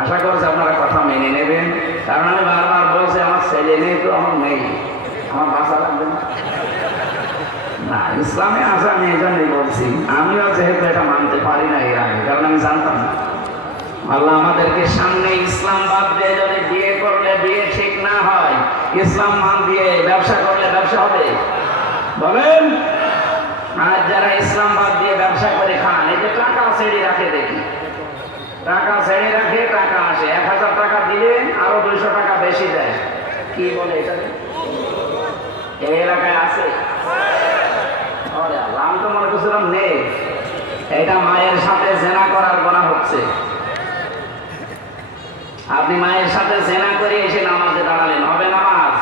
আশা করছি আপনারা কথা মেনে নেবেন, কারণ আমি বারবার বলছি আমার ছেলে নেই তো আমার মেয়ে, আমার বাসা লাগবে না। না, ইসলামে আছে, আমি এই জন্যই বলছি। আমিও যেহেতু এটা মানতে পারি না এর আগে, কারণ আমি জানতাম না। আল্লাহ আমাদেরকে সামনে ইসলাম বাদ দিয়ে যদি বিয়ে করলে বিয়ে ঠিক না হয়, ইসলাম মান দিয়ে ব্যবসা করলে ব্যবসা হবে বলেন? আর যারা ইসলাম বাদ দিয়ে ব্যবসা করে খান, এই যে টাকা ছেড়ে রাখে, দেখি টাকা ছেড়ে রাখে, টাকা আসে, 1000 টাকা দিলে আরো 200 টাকা বেশি দেয়। কি বলে এটা? এই এলাকায় আছে? আমি তো মনে করছিলাম নেই। এটা মায়ের সাথে জেনা করার গুনাহ হচ্ছে। আপনি মায়ের সাথে জেনা করে এসে নামাজে দাঁড়ালেন, হবে নামাজ?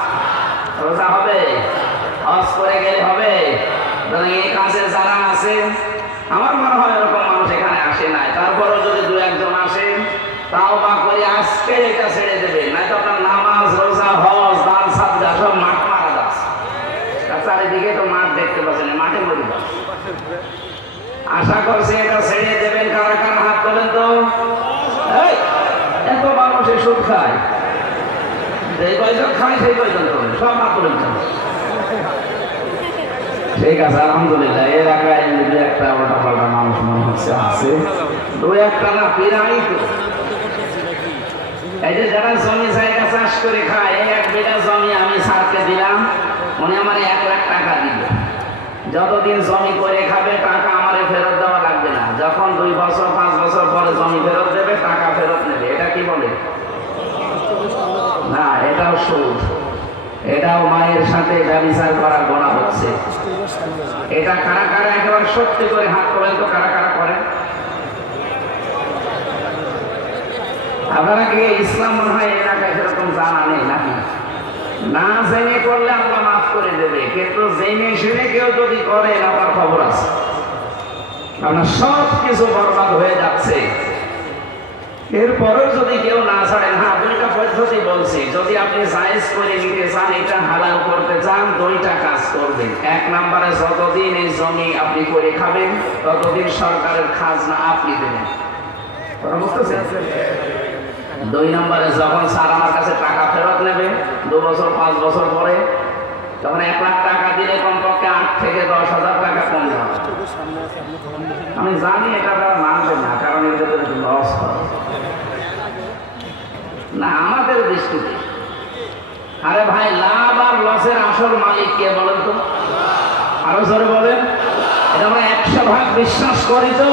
রোজা হবে? হজ করে গেলে হবে? এই কাজে যারা আছেন, আমার মনে হয় এরকম মানুষ এখানে আসে নাই, তারপরেও যদি 2-1 জন আসেন, তাও বা করে আজকে এটা ছেড়ে দেবেন, নাই তো আপনার নামাজ, রোজা, হজ, দান, সাদকা সব মাঠ মারা যাচ্ছে। চারিদিকে তো মাঠ দেখতে পাচ্ছেন, মাঠে মরি যাচ্ছে। আশা করছি এটা ছেড়ে দেবেন। কারা কারা হাত তোলেন তো? এত মানুষের সুদ খায়, এই কয়জন খায় সেই কয়জন তোলেন, সব হাত তোলেন। ঠিক আছে, আলহামদুলিল্লাহ। এর আগে একটা ওটা পাল্টা মানুষ মনে হচ্ছে আছে, 2-1টা না, প্রায় তো। এই যে যারা জমি জায়গা চাষ করে খায়, এই 1 বিঘা জমি আমি স্যারকে দিলাম, উনি আমার 1 লাখ টাকা দিল। যতদিন জমি করে খাবে টাকা আমার ফেরত দেওয়া লাগবে না, যখন 2 বছর 5 বছর পরে জমি ফেরত দেবে, টাকা ফেরত নেবে। এটা কি বলে? না, এটাও সুদ, এটাও মায়ের সাথে ব্যভিচার করার গুনাহ হচ্ছে। এটা কারা কারা একেবারে সত্যি করে হাত তোলেন তো? কারা কারা করেন? আপনারা কি ইসলাম মনে হয় এলাকায় সেরকম জানা নেই নাকি? না জেনে করলে আল্লাহ মাফ করে দেবে, কিন্তু জেনে শুনে কেউ যদি করে, আপনার খবর আছে, আপনার সব কিছু বরবাদ হয়ে যাচ্ছে। এরপরেও যদি কেউ না ছাড়েন, হ্যাঁ 2টা পদ্ধতি বলছি, যদি আপনি জায়েজ করে নিতে চান, এটা হালাল করতে চান, 2টা কাজ করবেন। 1 নম্বরে যতদিন এই জমি আপনি করে খাবেন, ততদিন সরকারের খাজনা আপনি দেবেন। 2 নম্বরে যখন স্যার আমার কাছে টাকা ফেরত নেবে 2 বছর 5 বছর পরে, তখন 1 লাখ টাকা দিলে কমপক্ষে 8 থেকে 10,000 টাকা কম হবে। আমি জানি এটা আপনারা মানবেন না, কারণ এতে করে লস হয় না আমাদের দৃষ্টিতে। আরে ভাই, লাভ আর লসের আসল মালিক কে বলেন তো? আরো জোরে বলেন। এটা আমরা 100% বিশ্বাস করি তো।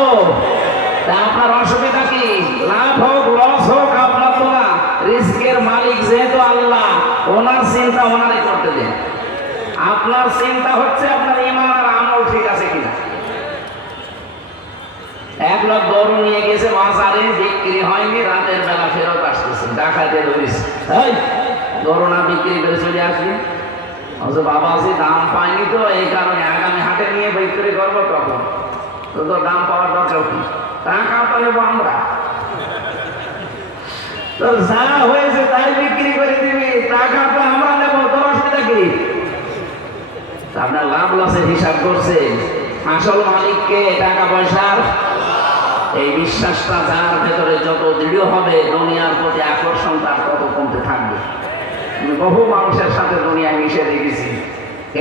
তা আপনার অসুবিধা কি? লাভ হোক লস হোক আপনার তো না, রিস্কের মালিক যেহেতু আল্লাহ, ওনার চিন্তা ওনারই করতে দেন। আপনার চিন্তা হচ্ছে আপনার ঈমান আর আমল ঠিক আছে কিনা। 1 লাখ গরু নিয়ে গেছে বাজারে, বিক্রি হয়নি, রাতের বেলা ফেরত আসতেছে, ডাকাতে ধরেছে, গরু না বিক্রি করে চলে আসবে। বাবাজি দাম পাইনি তো, এই কারণে আগামী হাটে নিয়ে বিক্রি করবো, তখন তো দাম পাওয়ার দরকার কি? টাকা পাইব আমরা, তো যা হয়েছে তাই বিক্রি করে দিবি, টাকা তো আমরা নেবো, তোর অসুবিধা কি? আপনার লাভ লসের হিসাব করছে, আসল মালিককে টাকা পয়সার। এই বিশ্বাসটা যার ভেতরে যত দৃঢ় হবে, দুনিয়ার প্রতি আকর্ষণ তার তত কমতে থাকবে। বহু মানুষের সাথে দুনিয়ায় মিশে দেখেছি,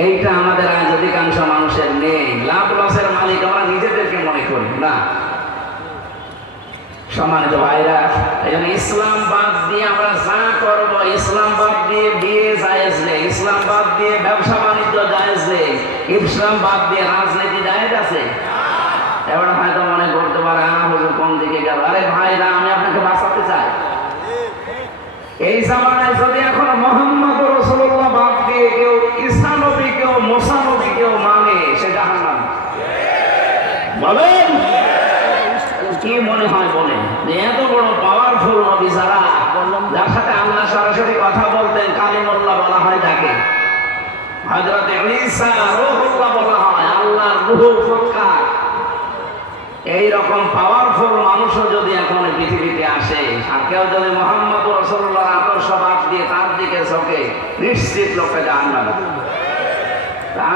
এইটা আমাদের আজ অধিকাংশ মানুষের নেই। লাভ লসের মালিক আমরা নিজেদেরকে মনে করি না। সম্মানিত ভাইরা, এই জন্য ইসলাম বাদ দিয়ে আমরা যা করবো, ইসলাম বাদ দিয়ে বিয়ে জায়েজ নেই, ইসলাম বাদ দিয়ে ব্যবসা বাণিজ্য জায়েজ নেই, ইসলাম বাদ দিয়ে রাজনীতি জায়েজ আছে। এবার হয়তো মনে করতে পারে, হুজুর কোন দিকে গেল। আরে ভাইরা, আমি আপনাকে বাঁচাতে চাই। এই জামানায় যদি এখন মুহাম্মদ রাসূলুল্লাহ বাদ দিয়ে কেউ ঈসা নবী, কেউ মুসা নবী কেউ মানে, সে জাহান্নামী। বলেন কি মনে হয়? বলেন, এত বড় পাওয়ারফুল নবী যারা, যার সাথে আল্লাহ সরাসরি কথা বলতেন, কালিমুল্লাহ বলা হয় তাকে, হযরত ঈসা রূহুল্লাহ বলা হয়, আল্লাহর রূহ ফুৎকার। এইরকম পাওয়ারফুল মানুষও যদি এখন পৃথিবীতে আসে, আর কেউ যদি মুহাম্মদ রাসূলুল্লাহর আদর্শ বাদ দিয়ে তার দিকে ঝোঁকে, নিশ্চিত লোকে জাহান্নামে।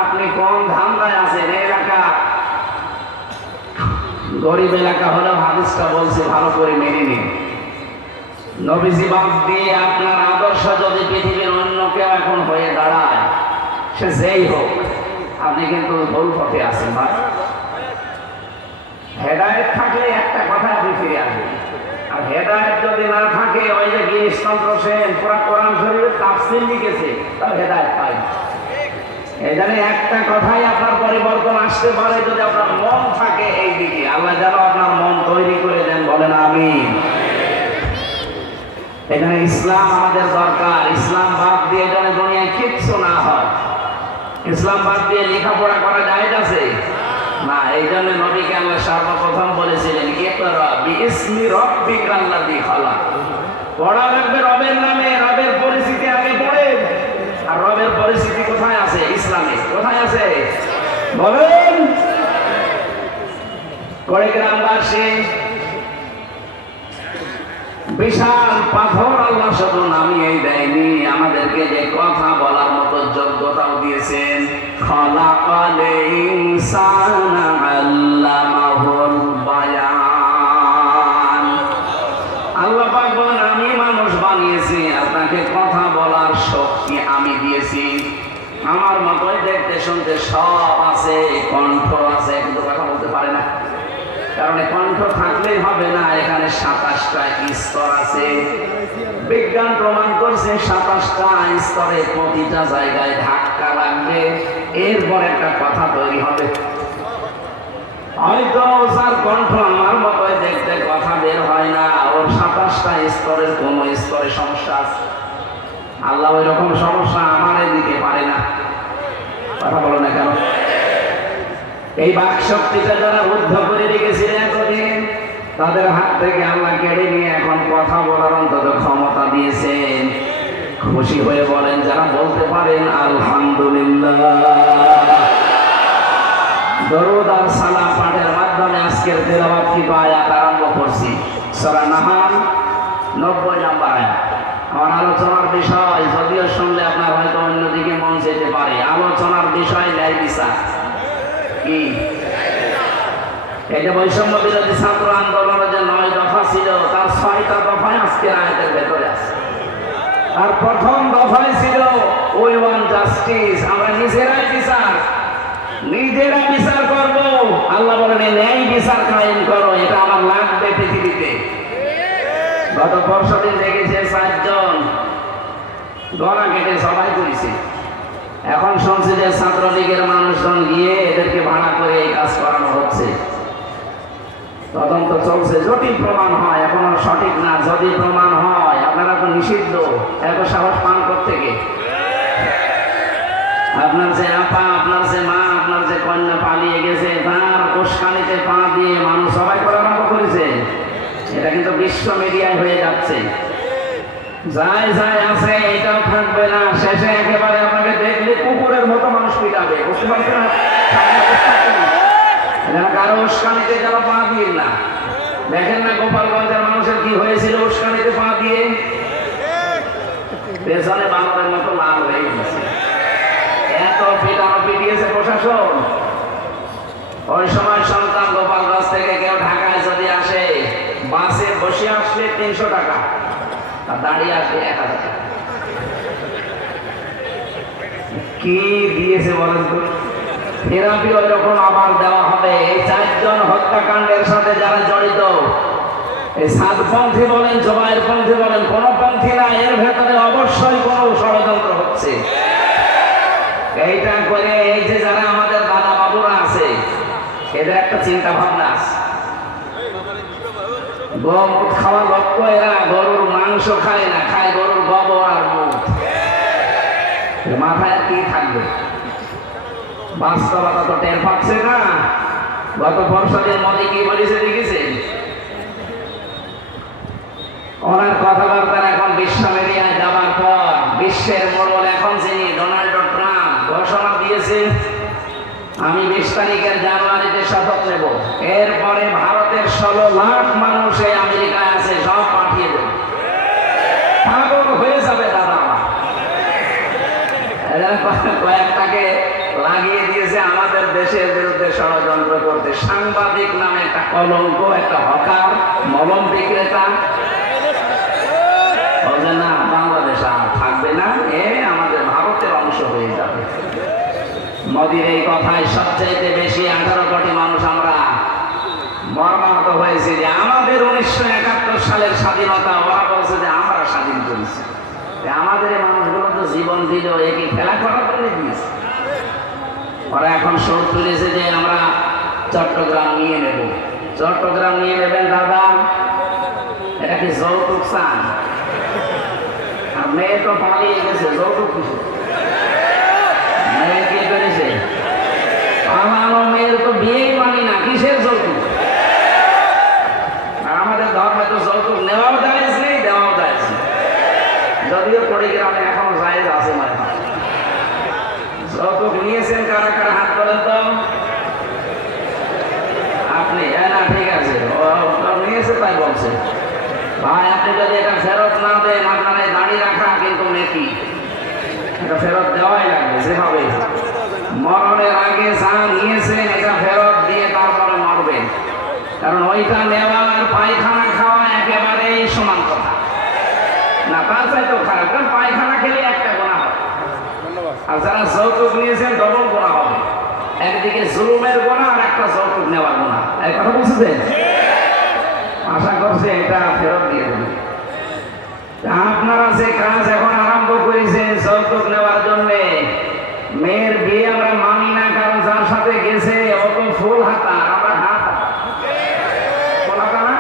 আপনি কোন ধান্দায় আছেন? এলাকা গরিব এলাকা হলেও হাদিসটা বলছে, ভালো করে মেনে নিন। নবীজি বাদ দিয়ে আপনার আদর্শ যদি পৃথিবীর অন্য কেউ এখন হয়ে দাঁড়ায়, সে যেই হোক, আপনি কিন্তু ভুল পথে আছেন ভাই। হেদায়েত থাকলে একটা কথা আপনি ফিরে আসবেন, আর হেদায়েত যদি না থাকে, ওই যে গিরিশচন্দ্র সেন পুরা কোরআন শরীফের তাফসীর লিখেছে, তাহলে হেদায়েত পাই। এই জন্য একটা কথাই আপনার পরিবর্তন আসতে পারে যদি আপনার মন থাকে এই দিকে। আল্লাহ যেন আপনার মন তৈরি করে দেন, বলেন আমিন। এখানে ইসলাম আমাদের দরকার। ইসলাম বাদ দিয়ে যেন দুনিয়ায় কিচ্ছু না হয়। ইসলাম বাদ দিয়ে লেখাপড়া করা জায়েজ আছে না। এই জন্য নবীকে আল্লাহ সর্বপ্রথম বলেছিলেন, ইকরা বিইসমি রাব্বিকাল্লাযী খালাক। পড়া লাগবে রবের নামে, রবের পরিচিতি আগে পড়ে। আর রবের পরিচিতি কোথায় আছে? ইসলামে। কোথায় আছে বলেন? কুড়িগ্রামবাসী বিশাল পাথর আল্লাহ শুধু নামিয়ে দেয়নি, আমাদেরকে যে কথা বলার মতো যোগ্যতাও দিয়েছেন। খালাকাল ইনসানা আল্লামাহুল বায়ান। আল্লাহ পাক বলেন, আমি মানুষ বানিয়েছি, আপনাকে কথা বলার শক্তি আমি দিয়েছি। আমার মতোই দেখতে শুনতে সব আছে, কণ্ঠ আছে, কিন্তু কথা বলতে পারে না। কারণ কণ্ঠ থাকলেই হবে না, এখানে 27টা স্তর আছে। বিজ্ঞান প্রমাণ করছে 27টা স্তরে প্রতিটা জায়গায় ধাক্কা লাগবে, এরপর একটা কথা তৈরি হবে। হয়তো যার কণ্ঠ আমার মতোই দেখতে কথা বের হয় না, ওর 27টা স্তরের কোন স্তরে সমস্যা আছে। আল্লাহ ওই রকম সমস্যা আমার এদিকে পারে না। কথা বলো না কেন? এই বাক শক্তিটা যারা রুদ্ধ করে রেখেছিলেন এতদিন, তাদের হাত থেকে আল্লাহ কেড়ে নিয়ে এখন কথা বলার অন্তত ক্ষমতা দিয়েছেন। খুশি হয়ে বলেন যারা বলতে পারেন আলহামদুলিল্লাহ। দরুদ আর সালাম পাঠের মাধ্যমে আজকের তেলাওয়াত কি আয়াত আরম্ভ করছি, সূরা নাহাল 90 নম্বর আয়াত। আমার আলোচনার বিষয়, যদিও শুনলে আপনার হয়তো অন্যদিকে মন যেতে পারে, আলোচনার বিষয় ন্যায় বিচার। কি এটা বৈষম্য বিরোধী ছাত্র আন্দোলনের যে 9 দফা ছিল, তার 6টা দফায় আজকের আয়াতের ভেতরে আছে। আর প্রথম দফায় ছিল উই ওয়ান্ট জাস্টিস, আমরা নিজেরাই বিচার করব। আল্লাহ বলেন ন্যায় বিচার কায়েম করো, এটা আমার লাগবে পৃথিবীতে। গত পরশু দিন দেখেছে 4 জন গলা কেটে সবাই করেছে। এখন শুনছি যে ছাত্রলীগের মানুষজন গিয়ে এদেরকে ভাড়া করে এই কাজ করানো হচ্ছে। তদন্ত চলছে, যদি প্রমাণ হয়, এখনো সঠিক না, যদি প্রমাণ হয় আপনারা তো নিষিদ্ধ। এত সাহস পান থেকে আপনার যে আপা, আপনার যে মা, আপনার যে কন্যা পালিয়ে গেছে, তার কোষখানিতে পা দিয়ে মানুষ সবাই করা আরম্ভ করেছে। এটা কিন্তু বিশ্ব মিডিয়ায় হয়ে যাচ্ছে। যাই আছে এটাও থাকবে না, শেষে একেবারে আপনাকে দেখলে কুকুরের মতো মানুষ পিটাবে। বুঝতে পারছেন না? কারো উস্কানিতে যেন পা দিয়ে না। দেখেন না গোপালগঞ্জের মানুষের কি হয়েছিল উস্কানিতে পা দিয়ে? পেছনে বানরের মতো লাল হয়ে গেছে। এত পিটানো পিটিয়েছে প্রশাসন। ওই সময় সন্তান গোপালগঞ্জ থেকে কেউ ঢাকায় যদি আসে, বাসে বসে আসলে 300 টাকা, আর দাঁড়িয়ে আসলে 1000 টাকা। কি দিয়েছে বলেন তো? থেরাপি ওই রকম আবার দেওয়া হবে। এই 4 জন হত্যাকাণ্ডের সাথে যারা জড়িত, এই সাতপন্থী বলেন, জবাইরপন্থী বলেন, কোন পন্থী না, এর ভেতরে অবশ্যই কোনো ষড়যন্ত্র হচ্ছে। এইটা করে এই যে যারা আমাদের দাদা বাবুরা আছে, এদের একটা চিন্তা ভাবনা আছে। গোমুখ খাওয়া লক্ষ্য, এরা গরুর মাংস খায় না, খায় গরুর গোবর আর মুখ। মাথায় কি থাকবে? বাস্তবতা তো টের পাচ্ছে না। গত পরশুদিন মোদী কি বলেছে দেখেছেন? ওনার কথাবার্তা এখন বিশ্ব মিডিয়ায় যাওয়ার পর বিশ্বের মোড়ল এখন যিনি ডোনাল্ড ট্রাম্প ঘোষণা দিয়েছে, আমি 20 তারিখের জানুয়ারিতে শপথ নেব, এরপরে ভারতের 16 লাখ মানুষ এই আমেরিকায় আছে, সব পাঠিয়ে দেব। পাগল হয়ে যাবে দাদা। কয়েকটাকে লাগিয়ে দিয়েছে আমাদের দেশের বিরুদ্ধে ষড়যন্ত্র করতে। সাংবাদিক নামে একটা কলঙ্ক, একটা হকার, মলম বিক্রেতা। মোদির এই কথায় সবচাইতে বেশি 18 কোটি মানুষ আমরা মর্মাহত হয়েছে যে আমাদের 1971 সালের স্বাধীনতা ওরা বলছে যে আমরা স্বাধীন করেছি। আমাদের এই মানুষগুলো তো জীবন দিল একই খেলা করার জন্য দিয়েছে। ওরা এখন শোধ তুলেছে যে আমরা চট্টগ্রাম নিয়ে নেব। চট্টগ্রাম নিয়ে নেবেন দাদা, এটা কি যৌতুক চান? আর মেয়ে তো পালিয়ে গেছে, যৌতুক কিছু মেয়ে কে করেছে? পালানো মেয়ের তো বিয়েই মানি না, কিসের যৌতুক? আর আমাদের ধর্মে তো যৌতুক নেওয়াও জায়েজ নেই, দেওয়াও জায়েজ নেই। যদিও কুড়িগ্রামে এখন জায়েজ আছে। মানে যৌতুক নিয়েছেন কারা কারা হাত তোলেন তো? আপনি? না ঠিক আছে, নিয়েছে তাই বলছে। ভাই আপনি যদি এটা ফেরত না দেন, আপনার দাঁড়িয়ে রাখা কিন্তু নেকি, এটা ফেরত দেওয়াই লাগবে। যেভাবে মরণের আগে যা নিয়েছেন এটা ফেরত দিয়ে তারপরে মরবেন, কারণ ওইটা নেওয়া আর পায়খানা খাওয়া একেবারেই সমান কথা না। তার চাইতেও খারাপ, কারণ পায়খানা খেলে একটা গোনা হবে, আর যারা যৌতুক নিয়েছেন ডবল গোনা হবে। একদিকে জুলুমের গোনা আর একটা যৌতুক নেওয়ার গোনা। এই কথা বুঝছেন? আশা করছি এটা ফেরত দিয়ে দেবেন। আপনারা যে কাজ এখন আরম্ভ করেছেন যৌতুক নেওয়ার জন্য, মেয়ের বিয়ে আমরা মানি না, কারণ যার সাথে গেছে ও তো ফুল হাতা, আমরা হাত হাতা না।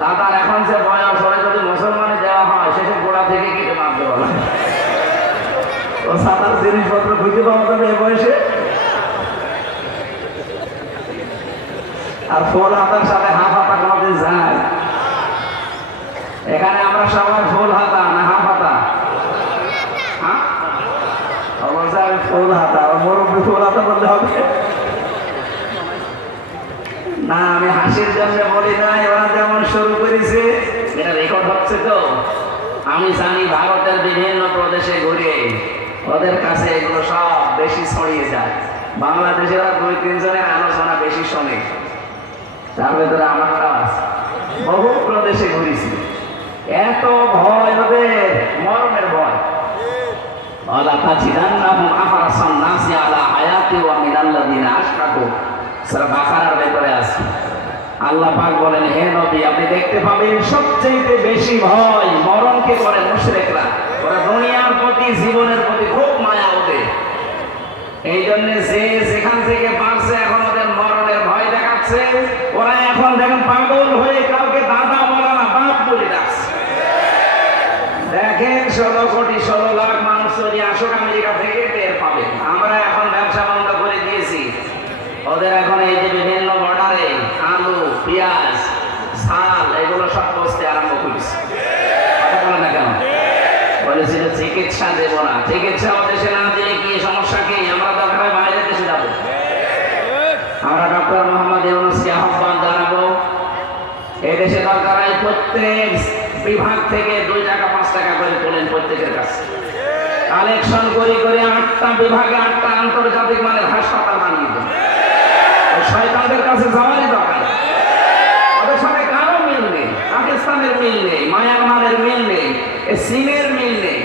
দাদার এখন যে বয়স হয়, যদি মুসলমানে দেওয়া হয় শেষে গোড়া থেকে কেটে মারতে বলা, ও সাতার জিনিসপত্র খুঁজে পাওয়া যাবে এ বয়সে। আর ফুল হাতার সাথে হাফ হাতা কোনোদিন যায়? এখানে আমরা সবাই ফুল হাতা না হাফ হাতা? অবশ্যই ফুল হাতা। মুরব্বী ফুল হাতা বলতে হবে না, আমি হাসির জন্য বলি না। ওরা যেমন শুরু করেছে, এটা রেকর্ড হচ্ছে তো। আমি জানি ভারতের বিভিন্ন প্রদেশে ঘুরে ওদের কাছে এগুলো সব বেশি ছড়িয়ে যায়। বাংলাদেশের 2-3 জনের আলোচনা বেশি শোনে, তার ভেতরে আমারটাও আছে। বহু প্রদেশে ঘুরেছি, এত ভয় ওদের, মরণের ভয়। আল্লাহ পাক বলেন, হে নবী আপনি দেখতে পাবেন সবচেয়ে বেশি ভয় মরণকে করে মুশরিকরা। ওরা দুনিয়ার প্রতি, জীবনের প্রতি খুব মায়া ওদের। এই জন্য যে যেখান থেকে পারছে এখন ওদের মরণের ভয় দেখাচ্ছে। ওরা এখন দেখেন পাগল হয়ে কাউকে দাদা বলা না, বাপ বলে ডাকছে। দেখেন 16 লাখ মানুষ যদি আসুক আমেরিকা থেকে টের পাবে। আমরা এখন ব্যবসা বন্ধ করে দিয়েছি, ওদের এখন এই যে বিভিন্ন বর্ডারে আলু, পেঁয়াজ, ঝাল এগুলো সব বসতে আরম্ভ করেছে। কথা বলে না কেন? বলেছিল চিকিৎসা দেব না। চিকিৎসা ও দেশে না দিলে কি সমস্যা কি? আমরা দরকার বাইরে দেশে যাবো। আমরা ডক্টর মোহাম্মদ ইউনূসকে আহ্বান জানাবো, এই দেশে দরকার প্রত্যেক বিভাগ থেকে 2 টাকা 5 টাকা করে তোলেন প্রত্যেকের কাছে, কালেকশন করে 8টা বিভাগে 8টা আন্তর্জাতিক মানের হাসপাতাল বানিয়ে দেন। শয়তানদের কাছে যাওয়ারই দরকার। ওদের সাথে কারো মিল নেই, পাকিস্তানের মিল নেই, মায়ানমারের মিল নেই, চীনের মিল নেই,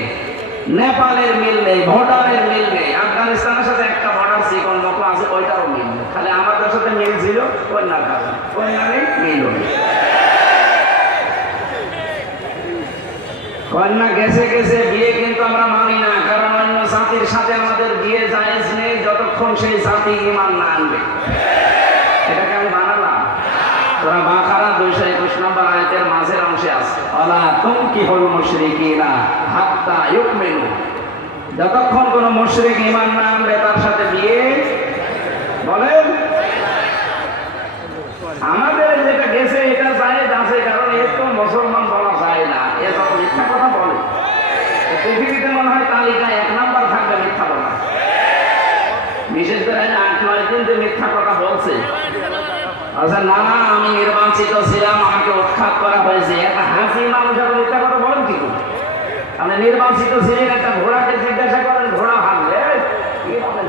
নেপালের মিল নেই, ভুটানের মিল নেই, আফগানিস্তানের সাথে একটা বর্ডার চিকন মতো আছে, ওইটারও মিল নেই। খালি আমাদের সাথে মিল ছিল কন্যার কারণে, কন্যারই মিল নেই। কন্যা গেছে গেছে, বিয়ে কিন্তু আমরা মানি না, কারণ অন্য জাতির সাথে আমাদের বিয়ে জায়েজ নেই যতক্ষণ সেই জাতি ঈমান না আনবে। এটাকে আমি বানালাম। সূরা বাকারা 221 নম্বর আয়াতের মাঝের অংশে আছে, ওয়ালা তুনকিহুল মুশরিকিনা হাত্তা ইউমিনু। যতক্ষণ কোন মুশরিক ঈমান না আনবে তার সাথে বিয়ে বলেন। আমাদের যেটা গেছে এটা জায়েজ আছে, কারণ এর তো মুসলমান বলা যায় না, এ যত মিথ্যা কথা বলে। পৃথিবীতে মনে হয় তালিকায় 1 নাম্বার থাকবে মিথ্যা বলা। বিশেষ করে 8-9 দিন যে মিথ্যা কথা বলছে, আচ্ছা না আমি নির্বাচিত ছিলাম, আমাকে উৎখাত করা হয়েছে, একটা হাসি মানুষ যখন মিথ্যা কথা বলেন কি করে? আপনি নির্বাচিত ছিলেন, একটা ঘোড়াকে জিজ্ঞাসা করেন ঘোড়া হারবে, কি বলেন?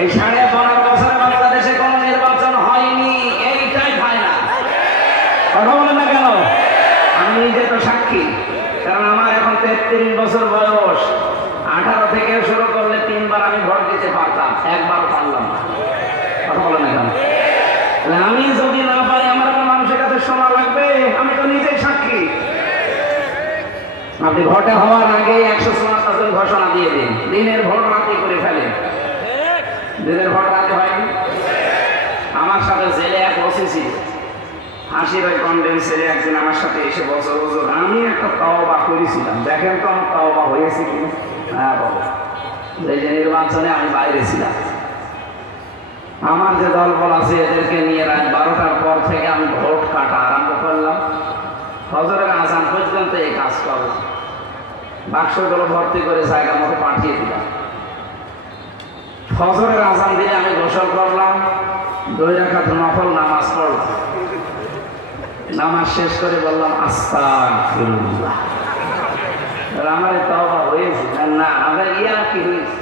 এই 15.5 বছরে বাংলাদেশে কোন নির্বাচন হয়নি, এইটাই ফাইনাল। কথা বলেন না কেন? আমি আপনি ভোটে হওয়ার আগে 174 ঘোষণা দিয়ে দিন, দিনের ভোট রাতে করে ফেলেন। দিনের ভোট রাতে হয়নি। আমার সাথে জেলে এক ওসি ছিল, হাসির ওই কন্ডেন্স ছেলে একদিন আমার সাথে এসে বছর বছর আমি একটা তাওবা করেছিলাম, দেখেন তো আমার তাওবা হয়েছে কিনা। হ্যাঁ বলে, এই যে নির্বাচনে আমি বাইরে ছিলাম, আমার যে দলবল আছে এদেরকে নিয়ে রাত 12টার পর থেকে আমি ভোট কাটা আরম্ভ করলাম, ফজরের আজান পর্যন্ত এই কাজ করলাম। বাক্সগুলো ভর্তি করে জায়গা মতো পাঠিয়ে দিলাম। ফজরের আজান দিয়ে আমি গোসল করলাম, 2 রাকাত নফল নামাজ পড়লাম। নামাজ শেষ করে বললাম আস্তাগফিরুল্লাহ। আমার তাওবা হয়েছে না, আমার ইয়া কি হয়েছে?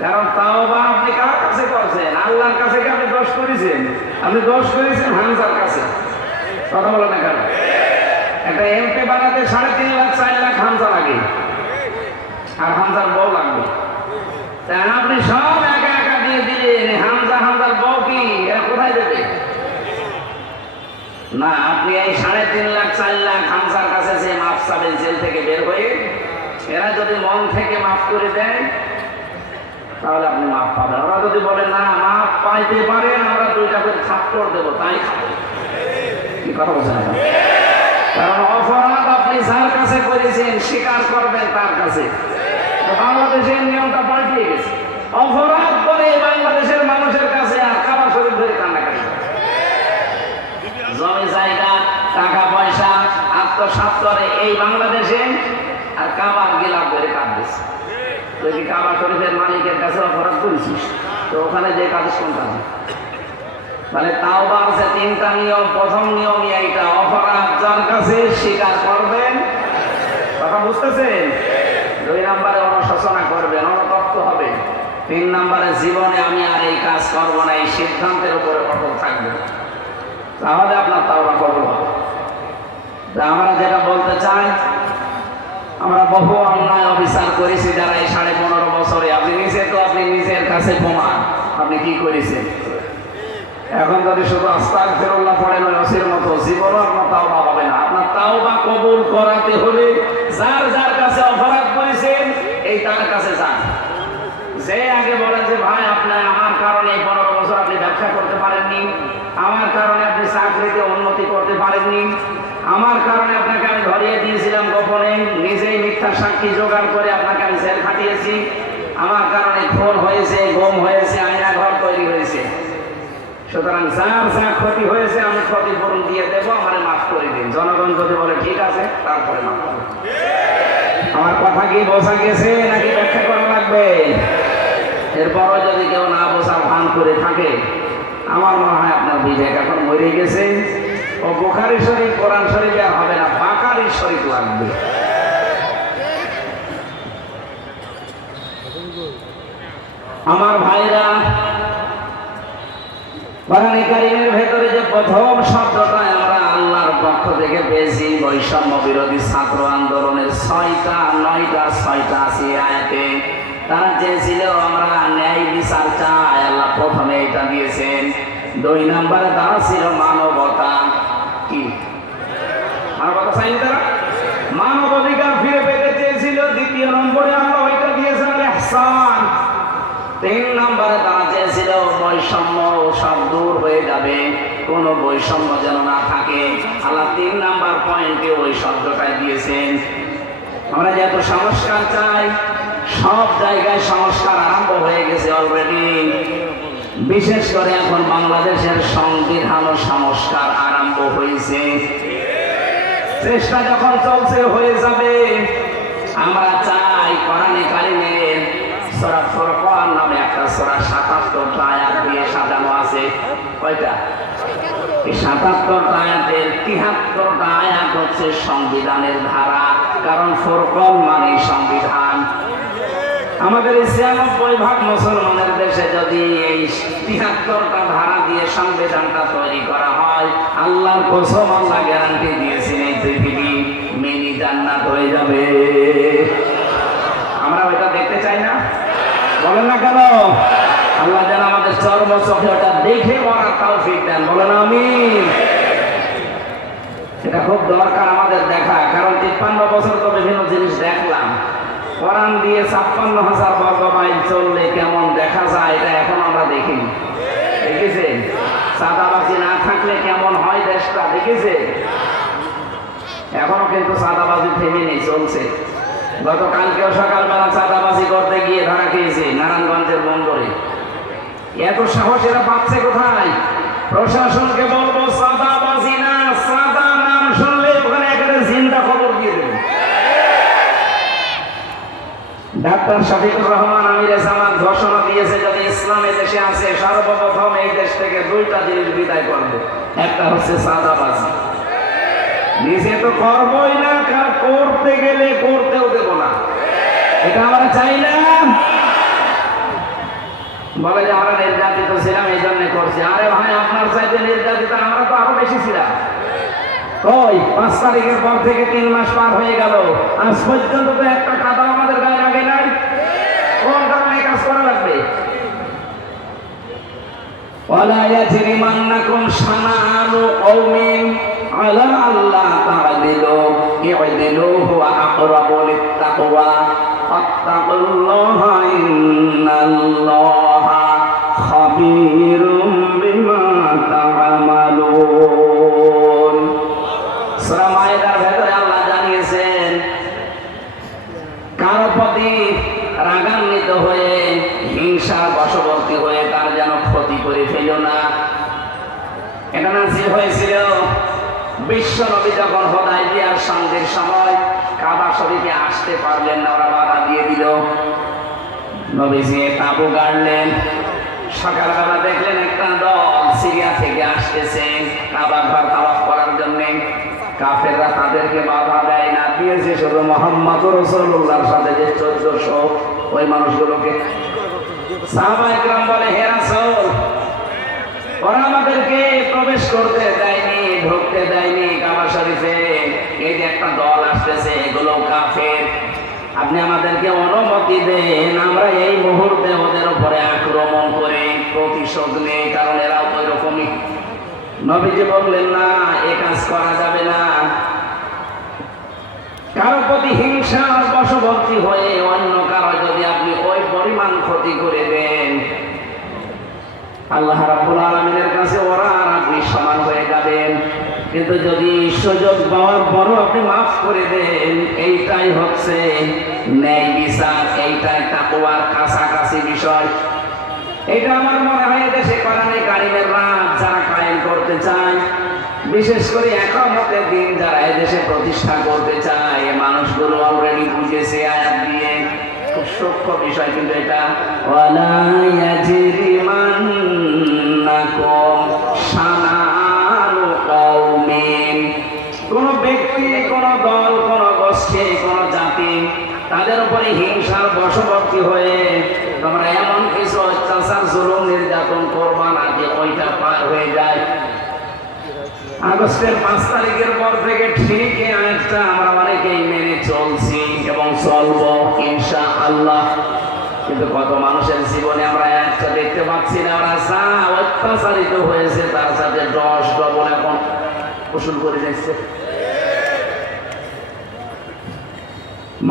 কারণ তাওবা আপনি কার কাছে করছেন? আল্লাহর কাছে কি আপনি দোষ করেছেন? আপনি দোষ করেছেন হামজার কাছে। কথা বলো না কেন? একটা এমপি বানাতে 3.5 লাখ 4 লাখ হামজা লাগে, আর হামজার বউ লাগবে। তাই আপনি সব একা একা দিয়ে দিলেন, হামজার বউ কি এরা কোথায় দেবে? না, আপনি এই 3.5 লাখ 4 লাখ হামজার কাছে যে মাফ চাবেন জেল থেকে বের হয়ে, এরা যদি মন থেকে মাফ করে দেয় তাহলে আপনি মাফ পাবেন। ওরা যদি বলে না মাফ পাইতে পারেন, আমরা 2টা করে থাপ্পড় দেবো, তাই খাবেন। কি কথা বলছেন? কারণ অপরাধ আপনি যার কাছে করেছেন স্বীকার করবেন তার কাছে। বাংলাদেশের নিয়মটা পাল্টিয়ে গেছে, অপরাধ করে বাংলাদেশের মানুষের কাছে আর কাবা শরীফ ধরে কান্নাকাটি করে, জমি জায়গা টাকা পয়সা আত্মসাৎ করে এই বাংলাদেশে, আর কাবার গিলাপ ধরে কাঁদতেছে। তুই কি কাবা শরীফের মালিকের কাছে অপরাধ করেছিস? তো ওখানে যে কাজ কোনটা? মানে তাওবার যে 3টা নিয়ম, প্রথম নিয়মই এইটা, অপরাধ যার কাছে স্বীকার করবেন। কথা বুঝতেছেন? 2 নম্বরে অনুশোচনা করবেন, অনুতপ্ত হবে। 3 নম্বরে জীবনে আমি আর এই কাজ করবো না, এই সিদ্ধান্তের উপরে অটল থাকবে, তাহলে আপনার তাওবা কবুল হবে। আমরা যেটা বলতে চাই, আমরা বহু অন্যায় অবিচার করেছি যারা এই 15.5 বছরে। আপনি নিজের কাছে প্রমাণ আপনি কি করেছেন। এখন যদি শুধু আস্তাগফিরুল্লাহ পড়েন ওই ওসির মতো, জীবনও আপনার তাওবা হবে না। আপনার তাওবা কবুল করাতে হলে যার কাছে অপরাধ করেছেন এই তার কাছে যান। যে আগে বলেন যে ভাই আপনার আমার কারণে এই 15 বছর আপনি ব্যবসা করতে পারেননি, আমার কারণে আপনি চাকরিতে উন্নতি করতে পারেননি, আমার কারণে আপনাকে আমি ধরিয়ে দিয়েছিলাম গোপনে, নিজেই মিথ্যা সাক্ষী জোগাড় করে আপনাকে আমি জেল খাটিয়েছি, আমার কারণে খুন হয়েছে, গুম হয়েছে, আয়না ঘর তৈরি হয়েছে। সুতরাং যার যা ক্ষতি হয়েছে আমি ক্ষতিপূরণ দিয়ে দেবো, আমারে মাফ করে দিন। জনগণ যদি বলে ঠিক আছে, তারপরে মাফ করবে। আমার কথা কি বোঝা গেছে নাকি ব্যাখ্যা করা লাগবে? এরপরও যদি কেউ না বোঝা ভান করে থাকে, আমার মনে হয় আপনার বিবেক এখন মরে গেছে। ও বুখারী শরীফ কোরআন শরীফে আর হবে না, বাকারী শরীফ লাগবে। আমার ভাইরা, কোরআনে কারীমের ভেতরে যে প্রথম শব্দটা আমরা আল্লাহর পক্ষ থেকে পেয়েছি, বৈষম্য বিরোধী ছাত্র আন্দোলনের 6টা আছে আয়াতে। তারা চেয়েছিল আমরা ন্যায় বিচার চাই, আল্লাহ প্রথমে এটা দিয়েছেন। 2 নম্বরে তারা ছিল মানবতা। কি মানবতা চাইনি? তারা মানব অধিকার ফিরে পেতে চেয়েছিল। 2 নম্বরে আমরা ওইটা দিয়েছিলাম ইহসান। 3 নম্বরে তারা চেয়েছিল বৈষম্য সব দূর হয়ে যাবে, কোনো বৈষম্য যেন না থাকে। আল্লাহ 3 নাম্বার পয়েন্টে ওই শব্দটাই দিয়েছেন। আমরা যেহেতু সংস্কার চাই, সব জায়গায় সংস্কার আরম্ভ হয়ে গেছে অলরেডি। বিশেষ করে এখন বাংলাদেশের সংবিধান ও সংস্কার আরম্ভ হয়েছে, চেষ্টা যখন চলছে হয়ে যাবে। আমরা চাই কোরআনে কারীমের সূরা ফুরকান নামে একটা সূরা 77টা আয়াত দিয়ে সাজানো আছে। কয়টা? এই 77টা আয়াতের 73টা আয়াত হচ্ছে সংবিধানের ধারা, কারণ ফুরকান মানে সংবিধান। আমাদের 96% মুসলমানের দেশে যদি এই 73টা ধারা দিয়ে সংবিধানটা তৈরি করা হয়, আল্লাহর কসম, আল্লাহ গ্যারান্টি দিয়েছেন এই পৃথিবী মিনি জান্নাত হয়ে যাবে। আমরা ওইটা দেখতে চাই না? বলেন না কেন? আল্লাহ যেন আমাদের চর্ম চোখে ওটা দেখে মরার তৌফিক দেন। বলেন আমিন। এটা খুব দরকার আমাদের দেখা, কারণ 53 বছর তো বিভিন্ন জিনিস দেখলাম। কোরআন দিয়ে 56,000 বর্গ মাইল চললে কেমন দেখা যায় এটা এখন আমরা দেখিনি। দেখেছেন? চাঁদাবাজি না থাকলে কেমন হয় দেশটা, দেখেছেন? এখনো কিন্তু চাঁদাবাজি থেমে নেই, চলছে। গতকালকেও সকালবেলা চাঁদাবাজি করতে গিয়ে ধরা খেয়েছে নারায়ণগঞ্জের বন্দরে। এত সাহস এরা পাচ্ছে কোথায়? প্রশাসনকে বলবো চাঁদাবাজি না, চাঁদা নাম শুনলে ওখানে একেবারে জিন্দা খবর দিয়ে দেবে। ডাক্তার শফিকুর রহমান আমিরে জামাত ঘোষণা দিয়েছে, যদি ইসলাম এই দেশে আসে সর্বপ্রথম এই দেশ থেকে 2টা জিনিস বিদায় করবে। একটা হচ্ছে চাঁদাবাজি। নিজে তো করবই না, করতে গেলে করতেও দেব না। এটা আমরা চাই না। বলে যে আমরা নির্যাতিত ছিলাম এই জন্য করছি। আরে ভাই, আপনার চাইতে নির্যাতিত আমরা তো আরো বেশি ছিলাম। ওই 5 তারিখের পর থেকে 3 মাস পার হয়ে গেল, আজ পর্যন্ত তো একটা কাদা আমাদের গায়ে লাগে নাই। কোন কারণে কাজ করা লাগবে? ওয়ালা ইয়াজরিমান্নাকুম শানাআনু কওমিন আলা আল্লাহ তা'দিলু ই'দিলু হুয়া আকরাবু লিত-তাকওয়া ফাত্তাকুল্লাহা ইন্নাল্লাহা খাবীরুম বিমা তা'মালুন। সূরা মায়েদার ভেতরে আল্লাহ জানিয়েছেন, কারো প্রতি রাগান্বিত হয়ে হিংসার বশবর্তী হয়ে তার যেন ক্ষতি করে ফেলো না। এটা নাযিল হয়েছিল বিশ্ব নবী যখন হুদায়বিয়ার সন্ধির সময় কাবা শরীফে আসতে পারলেন না, ওরা বাধা দিয়ে দিল। নবীজি তাঁবু গাড়লেন। সকালবেলা দেখলেন একটা দল সিরিয়া থেকে আসতেছে কাবা ঘর তাওয়াফ করার জন্য। কাফেররা তাদেরকে বাধা দেয় না, দিয়েছে শুধু মুহাম্মদ রাসূলুল্লাহর সাথে যে 1400 ওই মানুষগুলোকে। সাহাবায়ে কেরাম বলে, হে রাসূল, ওরা আমাদেরকে প্রবেশ করতে দেয়নি, ঢুকতে দেয়নি কাবা শরীফে। এই যে একটা দল আসতেছে, এগুলো কাফের, আপনি আমাদেরকে অনুমতি দেন, আমরা এই মুহূর্তে ওদের উপরে আক্রমণ করে প্রতিশোধ নেই, কারণ এরা ওই রকমই। নবীজি বললেন, না, এ কাজ করা যাবে না। কারো প্রতি হিংসার বশবর্তী হয়ে অন্য কারো যদি আপনি ওই পরিমাণ ক্ষতি করে দেন, আল্লাহ রাব্বুল আলামিনের কাছে ওরা আর আপনি সমান হয়ে যাবেন। কিন্তু যদি সুযোগ পাওয়ার পরও আপনি মাফ করে দেন, এইটাই হচ্ছে ন্যায় বিচার, এইটাই তাকওয়ার কাছাকাছি বিষয়। এটা আমার মনে হয় দেশে কোরআনে কারিমের রাত যারা কায়েম করতে চায়, বিশেষ করে ইকামতের দিন যারা এদেশে প্রতিষ্ঠা করতে চায়, এই মানুষগুলো অলরেডি বুঝেছে আয়াত দিয়ে। খুব সূক্ষ্ম বিষয় কিন্তু এটা। ওয়ালা ইয়াজরিমান্নাকুম শানাআনু কওমিন, কোন ব্যক্তি, কোন দল, কোন গোষ্ঠী, কোন জাতি তাদের উপরে হিংসার বশবর্তী হয়ে তোমরা এমন কিছু অত্যাচার, জুলুম, নির্যাতন করবা না যে ওইটা পার হয়ে যায়। আগস্টের 5 তারিখের পর থেকে ঠিক এই আয়াতটা আমরা অনেকেই মেনে চলছি এবং চলবো ইনশাআল্লাহ। কিন্তু কত মানুষের জীবনে আমরা আয়াতটা দেখতে পাচ্ছি না। আমরা যা অত্যাচারিত হয়েছে তার সাথে 10 ডবল এখন উসুল করে নিচ্ছে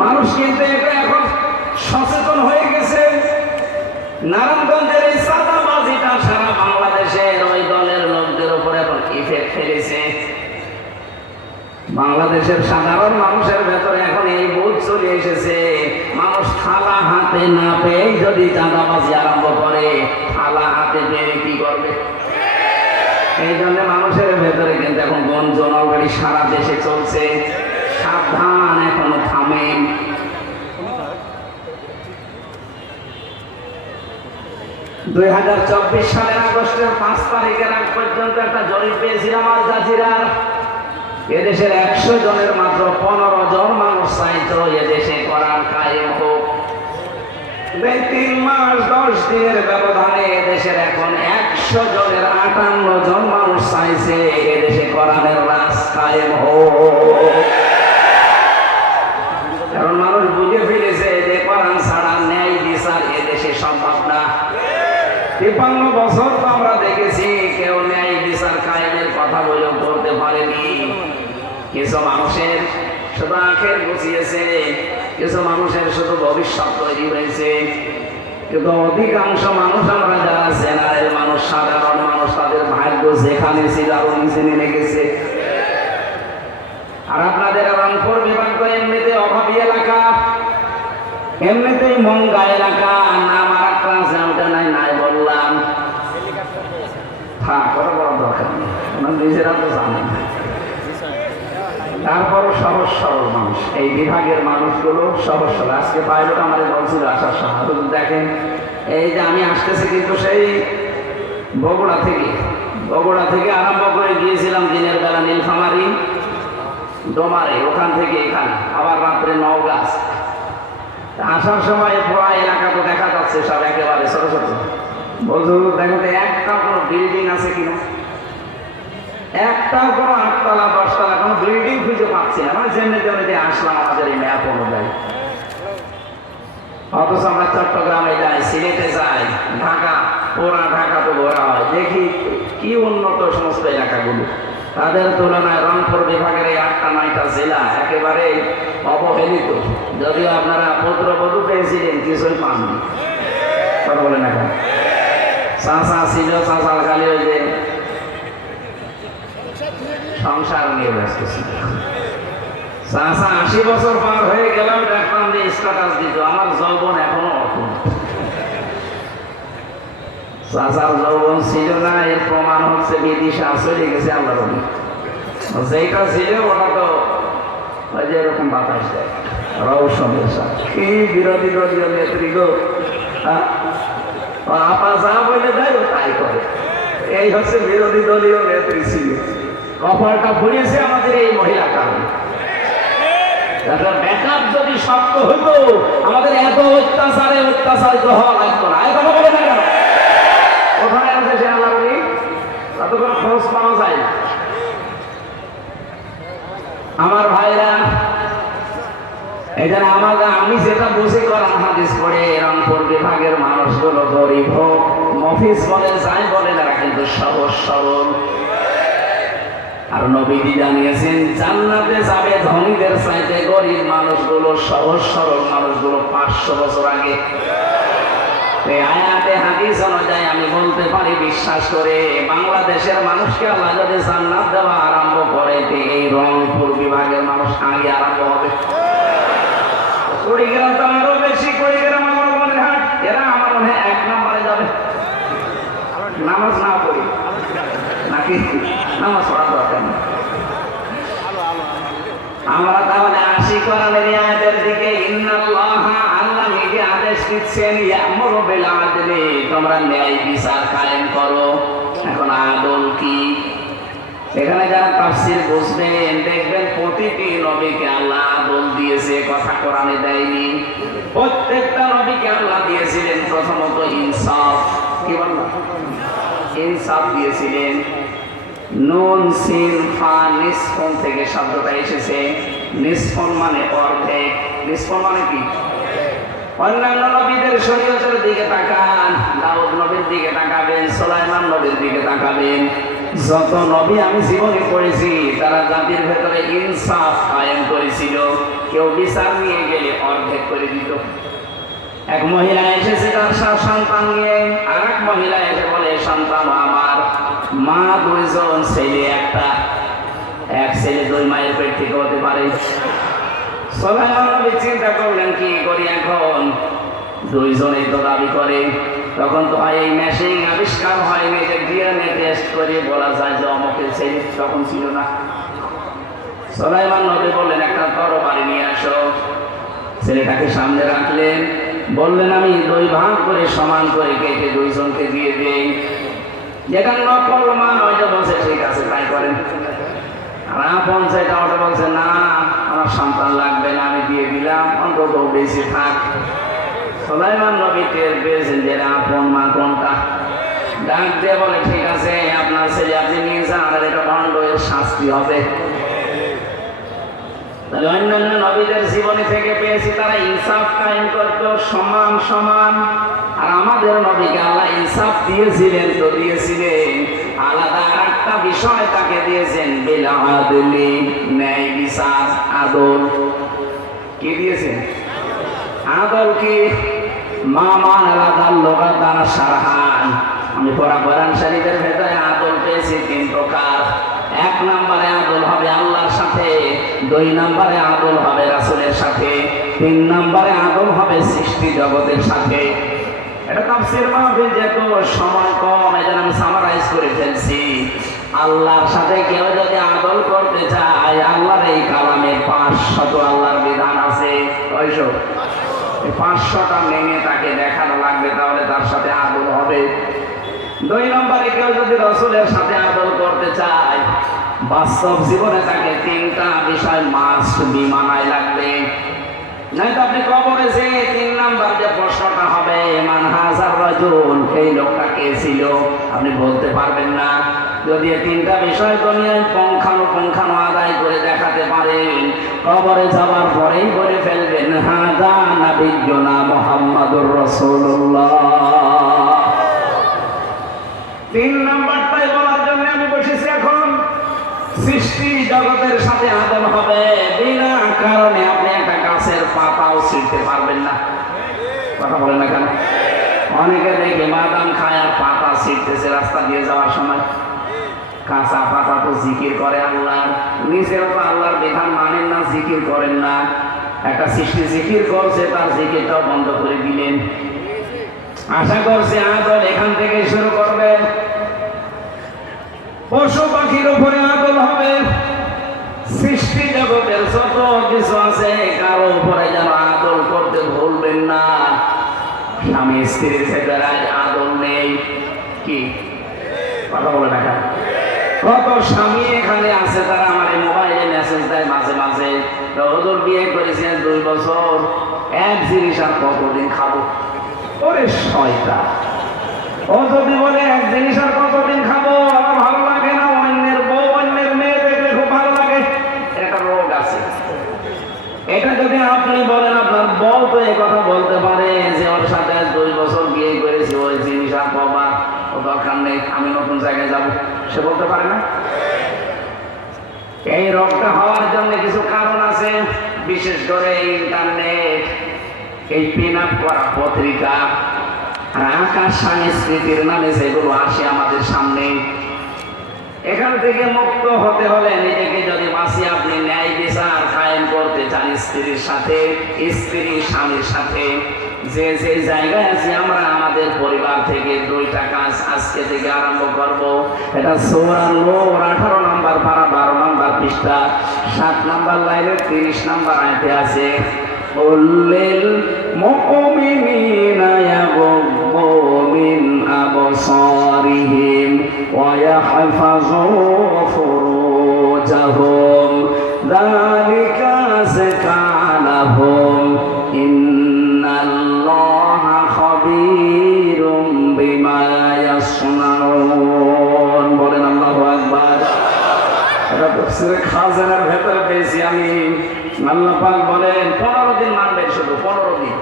মানুষ। কিন্তু এটা এখন সচেতন হয়ে গেছে। নারায়ণগঞ্জের এই চাঁদাবাজিটা সারা বাংলাদেশের ওই দলের লোকদের উপরে এখন ইফেক্ট ফেলেছে। বাংলাদেশের সাধারণ মানুষের ভেতরে এখন এই বোধ চলে এসেছে, মানুষ থালা হাতে না পেয়ে যদি চাঁদাবাজি আরম্ভ করে, থালা হাতে পেয়ে কি করবে? এই জন্য মানুষের ভেতরে কিন্তু এখন গঞ্জন অলরেডি সারা দেশে চলছে। সাবধান, এখনো থামেন। দুই 2024 সালের আগস্টের 5 তারিখের আগ পর্যন্ত একটা জরিপ পেয়েছিলাম আল জাজিরার। এদেশের 100 জনের মাত্র 15 জন মানুষ চাইতো এদেশে কোরআন কায়েম হোক। 3 মাস 10 দিনের ব্যবধানে এদেশের এখন 100 জনের 58 জন মানুষ চাইছে এদেশে কোরআনের রাজ কায়েম হোক। কারণ মানুষ বুঝে ফেলেছে যে কোরআন ছাড়া ন্যায় বিচার এদেশে সম্ভব না। 53 বছর তো আমরা দেখেছি কেউ ন্যায় বিচার কায়েমের কথা বলেও করতে পারেনি। কিছু মানুষের শুধু আখের গুছিয়েছে, কিছু মানুষের শুধু ভবিষ্যৎ তৈরি হয়েছে, কিন্তু অধিকাংশ মানুষ আমরা যারা জেনারেল মানুষ, সাধারণ মানুষ, তাদের ভাগ্য যেখানে ছিল আরো নিচে নেমে গেছে। আর আপনাদের রংপুর বিভাগ তো এমনিতে অভাবী এলাকা, এমনিতেই মঙ্গা এলাকা, নাম আর একটা আছে, ওটা নাই নাই বললাম, থাক ওটা বড় দরকার নেই, ওনার নিজেরা তো জানেন। তারপরও সহজ সরল মানুষ, এই বিভাগের মানুষগুলো সহজ সরল। আজকে পাইলট আমাদের বলছিল আসার সময়, দেখেন এই যে আমি আসতেছি কিন্তু সেই বগুড়া থেকে আরম্ভ করে গিয়েছিলাম দিনের বেলা নীলফামারী, ডোমারে, ওখান থেকে এখানে, আবার রাত্রে নওগাঁ। আসার সময় পুরা এলাকা তো দেখা যাচ্ছে সব একেবারে ছোট ছোট। বলছো দেখো তো একটা কোনো বিল্ডিং আছে কিনা, একটা কোনো 8তলা 10তলা কোনো বিল্ডিং খুঁজে পাচ্ছি না। মানে যেমনি আসলাম আমাদের এই ম্যাপ অনুযায়ী, অথচ আমরা চট্টগ্রামে যাই, সিলেটে যাই, ঢাকা, পুরা ঢাকা তো ঘোরা হয়, দেখি কি উন্নত সমস্ত এলাকাগুলো। তাদের তুলনায় রংপুর বিভাগের এই 8টা 9টা জেলা একেবারে অবহেলিত। যদিও আপনারা পুত্রবধূ পেয়েছিলেন, কিছুই পাননি। কথা বলে না কেন? চাষা ছিল, চাষার খালি ওই যে সংসার নিয়ে ব্যস্ত ছিল। চাষা 80 বছর পার হয়ে গেলাম, দেখলাম যে স্ট্যাটাস দিত, আমার যৌবন এখনো অটুট। চাষার যৌবন ছিল না, এর প্রমাণ হচ্ছে বিদিশা চলে গেছে আল্লাহর ওলি। যেটা ছিল ওটা তো ওই যে এরকম বাতাস দেয়, রৌশনের সাথে। কি বিরোধী দলীয় নেত্রী গো, আপা যা বলে দেয় ও তাই করে। এই হচ্ছে বিরোধী দলীয় নেত্রী ছিল। কপালটা ঘুরিয়েছে আমাদের এই মহিলা কারণ। ব্যাকআপ যদি শক্ত হইতো, আমাদের এত অত্যাচারিত হওয়া লাগতো না। কথা বলে না কেন? কোথায় আছে সে আল্লাহর ওলি? তত কোনো খোঁজ পাওয়া যায় না। আমার ভাইরা, এই জন্য আমি যেটা বুঝি কোরআন হাদিস পড়ে, রংপুর বিভাগের মানুষগুলো গরিব হোক, মফিজ বলে যাই বলে, এরা কিন্তু সহজ সরল। আর নবীজি জানিয়েছেন জান্নাতে যাবে ধনীদের চাইতে গরিব মানুষগুলো, সহজ সরল মানুষগুলো 500 বছর আগে। এই আয়াতে হাদিস অনুযায়ী আমি বলতে পারি বিশ্বাস করে, বাংলাদেশের মানুষকে আল্লাহ যদি জান্নাত দেওয়া আরম্ভ করে, এই রংপুর বিভাগের মানুষ আগে আরম্ভ হবে। কুড়িগ্রাম তো আরো বেশি, কুড়িগ্রাম আমার মনে হয় এরা আমার মনে হয় 1 নম্বরে যাবে। নামাজ না পড়ি নাকি নামাজ পড়ার দরকার নেই। আমরা তাহলে আসি কোরআনের আয়াতের দিকে। ইন্নাল্লাহা, আল্লাহ নিজে আদেশ দিচ্ছেন, ইয়ামুরু বিল আদলি, তোমরা ন্যায় বিচার কায়েম করো। এখন আদল কি? এখানে যারা তাফসীর বুঝবেন দেখবেন প্রতিটি নবীকে আল্লাহ আদল দিয়েছে, কথা কোরআনে দেয়নি। প্রত্যেকটা নবীকে আল্লাহ দিয়েছিলেন প্রথমত ইনসাফ। কি বললাম? ইনসাফ দিয়েছিলেন। নুন সিন ফা নিসফন থেকে শব্দটা এসেছে। নিসফন মানে অর্ধেক, নিসফন মানে কি? অন্যান্য নবীদের শরীয়তের দিকে তাকান, দাউদ নবীর দিকে তাকাবেন, সুলাইমান নবীর দিকে তাকাবেন। যত নবী আমি জীবনে পড়েছি, তারা জাতির ভেতরে ইনসাফ কায়েম করেছিল। কেউ বিচার নিয়ে গেলে অর্ধেক করে দিত। এক মহিলা এসেছে তার সন্তান নিয়ে, আর এক মহিলা এসে বলে সন্তান আমার, মা 2 জন, ছেলে একটা, এক ছেলে 2 মায়ের পেট থেকে হতে পারে। সুলাইমান নবী চিন্তা করলেন কি করি এখন, 2 জনেই তো দাবি করে। তখন তো হয় এই মেশিন আবিষ্কার হয়নি যে ডিএনএ টেস্ট করে বলা যায় যে অমুকের ছেলে, তখন ছিল না। সুলাইমান নবী বললেন একটা তরবারি নিয়ে আসো। ছেলেটাকে সামনে রাখলেন, বললেন আমি 2 ভাগ করে সমান করে কেটে 2 জনকে দিয়ে দেই। যেটা নকল মা ওইটা বলছে ঠিক আছে তাই করেন, আর আপন যেটা ওটা বলছে না আমার সন্তান লাগবে না, আমি দিয়ে দিলাম, অন্তত বেশি থাক। সুলাইমান নবী টের পেয়েছেন যে আপন মা কোনটা। ডাক দিয়ে বলে ঠিক আছে আপনার ছেলে আপনি নিয়ে যান, আর এটা ভণ্ড, এর শাস্তি হবে। তাহলে অন্যান্য নবীদের জীবনী থেকে পেয়েছি তারা ইনসাফ কায়েম করত, সমান সমান। আর আমাদের নবীকে আল্লাহ ইনসাফ দিয়ে দিয়েছিলেন তো দিয়েছিলেন, আলাদা আরেকটা বিষয় তাকে দিয়েছেন, বিল আদলি, ন্যায় বিচার, আদল। কি দিয়েছেন? আদল কি? মামান আলাদা লোকাদান সারহান। আমি পড়া কোরআন শরীফের ভেতরে আদল পেয়েছি 3 প্রকার। 1 নম্বরে আদল হবে আল্লাহর সাথে, 2 নম্বরে আদল হবে রাসূলের সাথে, 3 নম্বরে আদল হবে সৃষ্টি জগতের সাথে। এটা তাফসীর মাহফিল, যেহেতু সময় কম এজন্য আমি সামারাইজ করে ফেলছি। আল্লাহর সাথে কেউ যদি আদল করতে চায়, আল্লাহর এই কালামে 500 আল্লাহর বিধান আছে। কয়শো? 500টা মেনে তাকে দেখানো লাগবে, তাহলে তার সাথে আদল হবে। 2 নম্বরে কেউ যদি রাসূলের সাথে আদল করতে চায়, বাস্তব জীবনে তাকে 3টা বিষয় মাস্ট বি মানায় লাগবে। নয়তো আপনি কবরে যে 3 নাম্বার যে প্রশ্নটা হবে, মান হাজার রাজুল, এই লোকটা কে ছিল, আপনি বলতে পারবেন না। যদি 3টা বিষয় দুনিয়ায় পুঙ্খানু আদায় করে দেখাতে পারেন, কবরে যাওয়ার পরেই বলে ফেলবেন, হাযা নাবিয়্যুনা মুহাম্মাদুর রাসূলুল্লাহ। 3 নাম্বারটাই বলার জন্য আমি বসেছি এখন। সৃষ্টি জগতের সাথে আদল হবে, বিনা কারণে আপনি একটা গাছের পাতাও ছিঁড়তে পারবেন না। কথা বলেন না কেন? অনেকে দেখে বাদাম খায় আর পাতা ছিঁড়তেছে রাস্তা দিয়ে যাওয়ার সময়। কাঁচা পাতা তো জিকির করে আল্লাহ, নিজেরা তো আল্লাহর বিধান মানেন না, জিকির করেন না। একটা সৃষ্টি জিকির করছে, তার জিকিরটাও বন্ধ করে দিলেন। আশা করছি আদল এখান থেকে শুরু করবেন। পশু পাখির উপরে আদল হবে, সৃষ্টি জগতের যত কিছু আছে কারো উপরে যেন আদল করতে ভুলবেন না। স্বামী স্ত্রীর ভেতরে আদল নেই। কি কথা বলে দেখা? কত স্বামী এখানে আছে, তারা আমার মোবাইলে মেসেজ দেয় মাঝে মাঝে, হুজুর বিয়ে করেছেন 2 বছর, এক জিনিস আর কতদিন খাবো? ওরে শয়তান, ও যদি বলে এক জিনিস আর কতদিন খাবো, আমার ভালো লাগে না, অন্যের বউ অন্যের মেয়ে দেখলে খুব ভালো লাগে, এটা রোগ আছে। এটা যদি আপনি বলেন, আপনার বউ তো এই কথা বলতে পারে যে ওর সাথে 2 বছর বিয়ে করেছি, ওই জিনিস আর পাবা, ও দরকার নেই, আমি নতুন জায়গায় যাব, সে বলতে পারে না? এই রোগটা হওয়ার জন্য কিছু কারণ আছে, বিশেষ করে ইন্টারনেট, এই পিন আপ করা পত্রিকা, আকাশ সংস্কৃতির নামে যেগুলো আসে আমাদের সামনে, এখান থেকে মুক্ত হতে হলে নিজেকে যদি বাঁচিয়ে আপনি ন্যায় বিচার কায়েম করতে চান স্ত্রীর সাথে, স্ত্রী স্বামীর সাথে, যে যে জায়গায় আছি আমরা আমাদের পরিবার থেকে 2টা কাজ আজকে থেকে আরম্ভ করব। এটা সূরা নূর 18 নম্বর পারা 12 নম্বর পৃষ্ঠা 7 নম্বর লাইনের 30 নম্বর আয়াতে আছে, উল্লিল মুমিনিনা ইয়াগুদ্দু মিন আবসারিহিম ওয়া ইয়াহফাযু ফুরুজাহুম যালিকা আযকা লাহুম ইন্নাল্লাহা খাবীরুম বিমা ইয়াসনাউন। বলেন আল্লাহু আকবার। এটা তাফসীরে খাজানার ভেতরে পেয়েছি আমি। আল্লাহ পাক বলেন 15 দিন মানবেন, শুধু 15 দিন।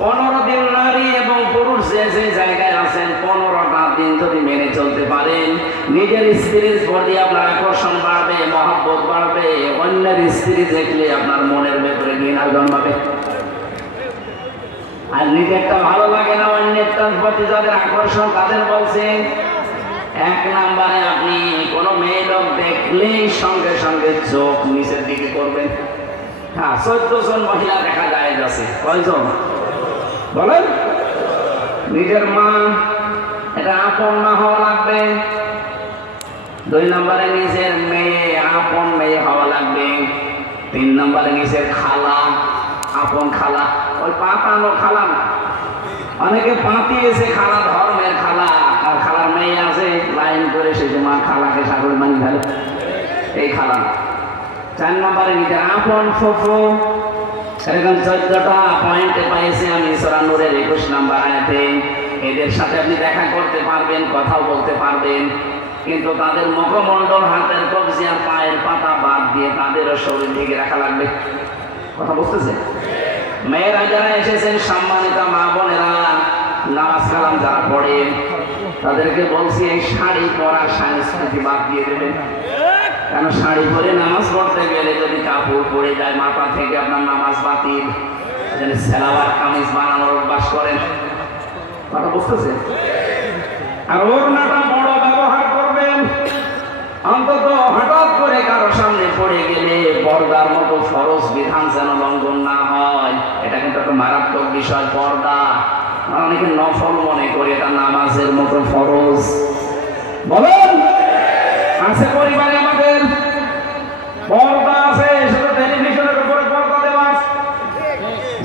15 দিন নারী এবং পুরুষ যে যে জায়গায় আছেন 15টা দিন যদি মেনে চলতে পারেন, নিজের স্ত্রীর প্রতি আপনার আকর্ষণ বাড়বে, মহব্বত বাড়বে, অন্যের স্ত্রী দেখলে আপনার মনের ভেতরে ঘৃণা জন্মাবে। আর নিজেরটা ভালো লাগে না, অন্যেরটার প্রতি যাদের আকর্ষণ তাদের বলছেন 1 নম্বরে আপনি কোনো মেয়ে লোক দেখলেই সঙ্গে সঙ্গে চোখ নিচের দিকে করবেন। হ্যাঁ, 14 জন মহিলা দেখা যায় আছে। কয়জন বলেন? নিজের মা, এটা আপন মা হওয়া লাগবে। 2 নম্বরে নিজের মেয়ে, আপন মেয়ে হওয়া লাগবে। 3 নম্বরে নিজের খালা, আপন খালা, ওই পাতানো খালা না। অনেকে পাতিয়েছে খালা, ধর্মের খালা, আর খালার মেয়ে আছে লাইন করে সে যে মা খালাকে শাশুড়ি মানি ফেলে, এই খালা না। 4 নম্বরে নিজের আপন ফুফু। এরকম 14টা পয়েন্টে পাইছি আমি সূরা নূরের 21 নম্বর আয়াতে। এদের সাথে আপনি দেখা করতে পারবেন, কথাও বলতে পারবেন, কিন্তু তাদের মুখমণ্ডল, হাতের কবজি আর পায়ের পাতা বাদ দিয়ে তাদেরও শরীর ঢেকে রাখা লাগবে। কথা বুঝতেছে? মেয়েরা যারা এসেছেন, সম্মানিত মা বোনেরা, নামাজ কালাম যারা পড়েন, তাদেরকে বলছি এই শাড়ি পরার সংস্কৃতি বাদ দিয়ে দেবেন। কেন শাড়ি পরে নামাজ পড়তে গেলে যদি কাপড় পরে যায় মাথা থেকে আপনার নামাজ বাতিল। সেলাওয়ার কামিজ বানানোর অভ্যাস করেন, কথা বুঝতেছেন? আর ওড়নাটা বড় ব্যবহার করবেন। অন্তত হঠাৎ করে কারো সামনে পড়ে গেলে পর্দার মতো ফরজ বিধান যেন লঙ্ঘন না হয়। এটা কিন্তু একটা মারাত্মক বিষয়। পর্দা অনেকে নফল মনে করে, এটা নামাজের মতো ফরজ। বলেন আছে পরিবারে আমাদের পর্দা আছে, শুধু টেলিভিশনের উপরে পর্দা দেওয়া আছে,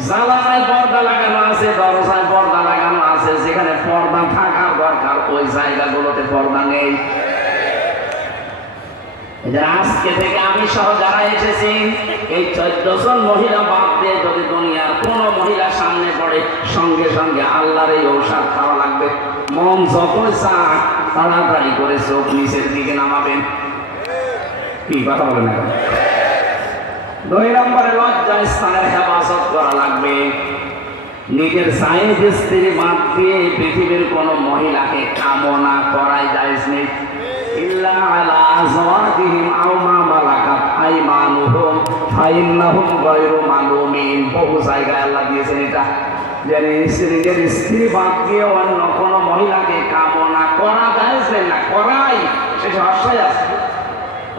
জানালায় পর্দা লাগানো আছে, দরজায় পর্দা লাগানো আছে। যেখানে পর্দা থাকার দরকার ওই জায়গাগুলোতে পর্দা নেই। আজকে থেকে আমি সহ যারা এসেছি এই 14 জন মহিলা বাদ দিয়ে যদি দুনিয়ার কোন মহিলা সামনে পড়ে সঙ্গে সঙ্গে আল্লাহর এই ঔষধ খাওয়া লাগবে। মন যতই চাক তাড়াতাড়ি করে চোখ নিচের দিকে নামাবেন। কি কথা বলেন? এখন 2 নম্বরে লজ্জা স্থানের হেফাজত করা লাগবে। নিজের সাইজ স্ত্রী বাদ দিয়ে পৃথিবীর কোন মহিলাকে কামনা করাই জায়েজ নেই। ইল্লা আলা আজওয়াজিহিম আও মা মালাকাত আইমানুহুম ফাইন্নাহুম গায়রু মালুমিন। বহু জায়গায় আল্লাহ দিয়েছেন এটা, যে নিজের স্ত্রী বাদ দিয়ে অন্য কোনো মহিলাকে কামনা করা জায়েজ না। করাই শেষ আশ্রয় আছে,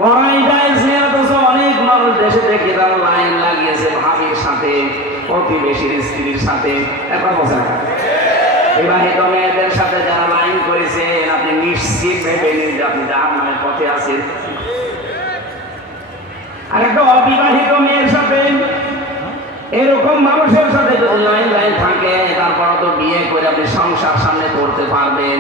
করাই জায়েজ নেই। অথচ অনেক মানুষ দেশে দেখি তারা লাইন লাগিয়েছে ভাবির সাথে, প্রতিবেশীর স্ত্রীর সাথে। একবার বসে না, বিবাহিত মেয়েদের সাথে যারা লাইন করেছেন আপনি নিশ্চিত ভেবে নিন যে আপনি জাহান্নামের পথে আছেন। আর একটা অবিবাহিত মেয়ের সাথে এরকম মানুষের সাথে যদি লাইন থাকে, তারপর তো বিয়ে করে আপনি সংসার সামনে করতে পারবেন।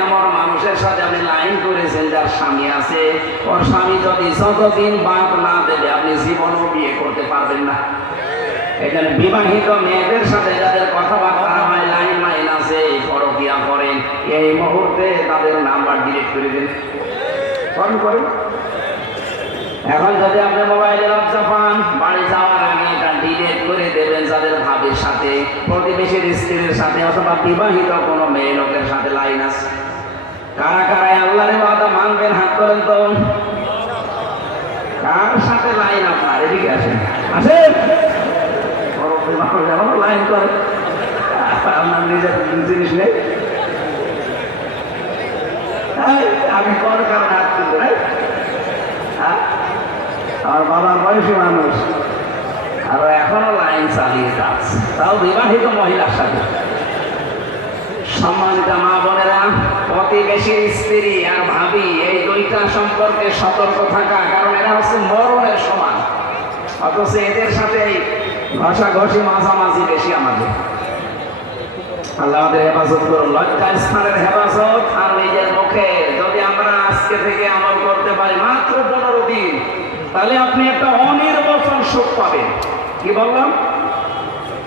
এমন মানুষের সাথে আপনি লাইন করেছেন যার স্বামী আছে, ওর স্বামী যদি যতদিন বাদ না দেবে আপনি জীবনও বিয়ে করতে পারবেন না। এখানে বিবাহিত মেয়েদের সাথে যাদের কথাবার্তা হয়, লাইন আছে, পরকিয়া করেন, এই মুহূর্তে তাদের নাম্বার ডিলিট করে দিন। এখন যদি আপনি মোবাইলে লজ্জা পান, বাড়ি যাওয়ার আগে এটা ডিলিট করে দেবেন। যাদের ভাবির সাথে, প্রতিবেশীর স্ত্রীর সাথে অথবা বিবাহিত কোনো মেয়ে লোকের সাথে লাইন আছে, কারা কারা আল্লাহর ওয়াদা মানবেন? হাত করেন তো। কার সাথে লাইন আপনার? এদিকে আসেন, আসেন। লাইন করে আপনার নিজের জিনিস নেই। আমি কোন কারণে হাত তুলবো? আমার বাবার বয়সী মানুষ আর এখনো লাইন চালিয়ে যাচ্ছে, তাও বিবাহিত মহিলার সাথে। সম্মানিত মা বোনেরা, প্রতিবেশীর স্ত্রী আর ভাবি এই দুইটা সম্পর্কে সতর্ক থাকা, কারণ এরা হচ্ছে মরণের সমান। অথচ এদের সাথে ঘষাঘষি মাঝামাঝি বেশি আমাদের। আল্লাহ আমাদের হেফাজত করুন। লজ্জা স্থানের হেফাজত আর নিজের মুখে যদি আমরা আজকে থেকে আমল করতে পারি মাত্র 15 দিন, তাহলে আপনি একটা অনির্বচন সুখ পাবেন। কি বললাম?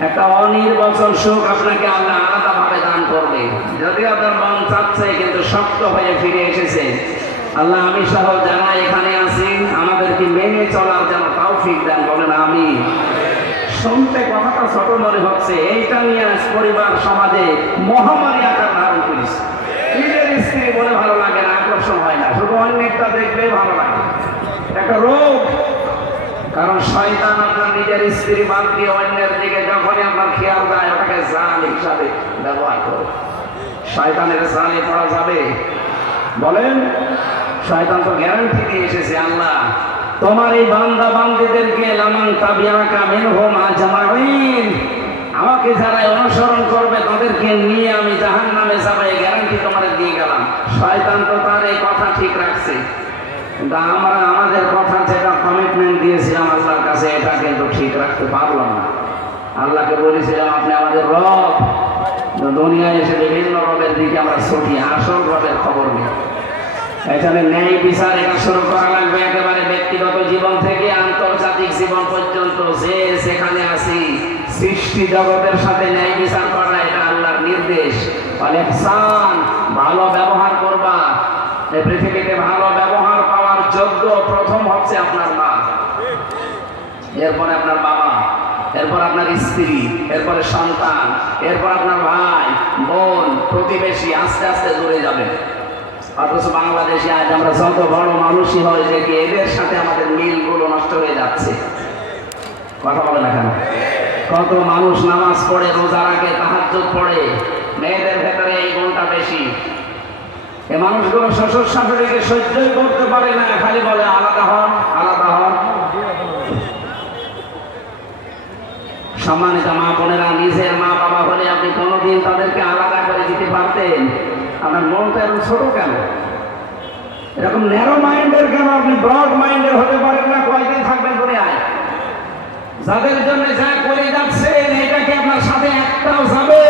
একটা অনির্বচন সুখ আপনাকে আল্লাহ আলাদা ভাবে দান করবে। যদি আপনার মন চাচ্ছে কিন্তু শক্ত হয়ে ফিরে এসেছে, আল্লাহ আমি সহ যারা এখানে আছি আমাদেরকে মেনে চলার যেন তৌফিক দেন। বলেন আমিন। শুনতে কথাটা ছোট মনে হচ্ছে, এইটা নিয়ে পরিবার সমাজে মহামারী আকার ধারণ করেছে। নিজের স্ত্রী বলে ভালো লাগে না, আকর্ষণ হয় না, শুধু অন্যটা দেখলেই ভালো লাগে। একটা রোগ, কারণ শয়তান আপনার নিজের স্ত্রী বাদ দিয়ে অন্যের দিকে যখনই আপনার খেয়াল যায় ওটাকে জাল হিসাবে ব্যবহার করে। শয়তানের জালে পড়া যাবে? বলেন। শয়তান তো গ্যারান্টি দিয়ে এসেছে, আল্লাহ তোমার এই বান্দা বান্দীদেরকে লামান তাবিআকা মিনহুম আজমাইন, আমাকে যারা অনুসরণ করবে তাদেরকে নিয়ে আমি জাহান্নামে যাব, এই গ্যারান্টি তোমাদের দিয়ে গেলাম। শয়তান তো তার এই কথা ঠিক রাখছে, কিন্তু আমরা আমাদের কথা যেটা কমিটমেন্ট দিয়েছিলাম আল্লাহর কাছে এটা কিন্তু ঠিক রাখতে পারলাম না। আল্লাহকে বলেছিলাম আপনি আমাদের রব, দুনিয়ায় এসে বিভিন্ন রবের দিকে আমরা ছুটি, আসল রবের খবর নেই। এখানে ন্যায় বিচার এটা শুরু করা লাগবে একেবারে ব্যক্তিগত জীবন থেকে আন্তর্জাতিক জীবন পর্যন্ত। যে সেখানে আছি সৃষ্টি জগতের সাথে ন্যায় বিচার করা এটা আল্লাহর নির্দেশ। ইহসান, ভালো ব্যবহার করবা। এই পৃথিবীতে ভালো ব্যবহার পাওয়ার যোগ্য প্রথম হচ্ছে আপনার মা, এরপরে আপনার বাবা, এরপর আপনার স্ত্রী, এরপরে সন্তান, এরপর আপনার ভাই বোন প্রতিবেশী, আস্তে আস্তে দূরে যাবে। অথচ বাংলাদেশে আজ আমরা যত বড় মানুষই হয় দেখি এদের সাথে আমাদের মিলগুলো নষ্ট হয়ে যাচ্ছে। কথা বলে না কেন? কত মানুষ নামাজ পড়ে, রোজা রাখে, তাহাজ্জুদ পড়ে, মেয়েদের ভেতরে এই গুণটা বেশি। এ মানুষগুলো শ্বশুর শাশুড়িকে সহ্যই করতে পারে না, খালি বলে আলাদা হন, আলাদা হন। সম্মানিত মা বোনেরা, নিজের মা বাবা হলে আপনি কোনোদিন তাদেরকে আলাদা করে দিতে পারতেন? আপনার মনটা এরকম ছোট কেন? এরকম ন্যারো মাইন্ডের কেন? আপনি ব্রড মাইন্ডের হতে পারেন না? কয়দিন থাকবেন দুনিয়ায়? যাদের জন্য যা করে যাচ্ছেন এটা কি আপনার সাথে একটাও যাবে?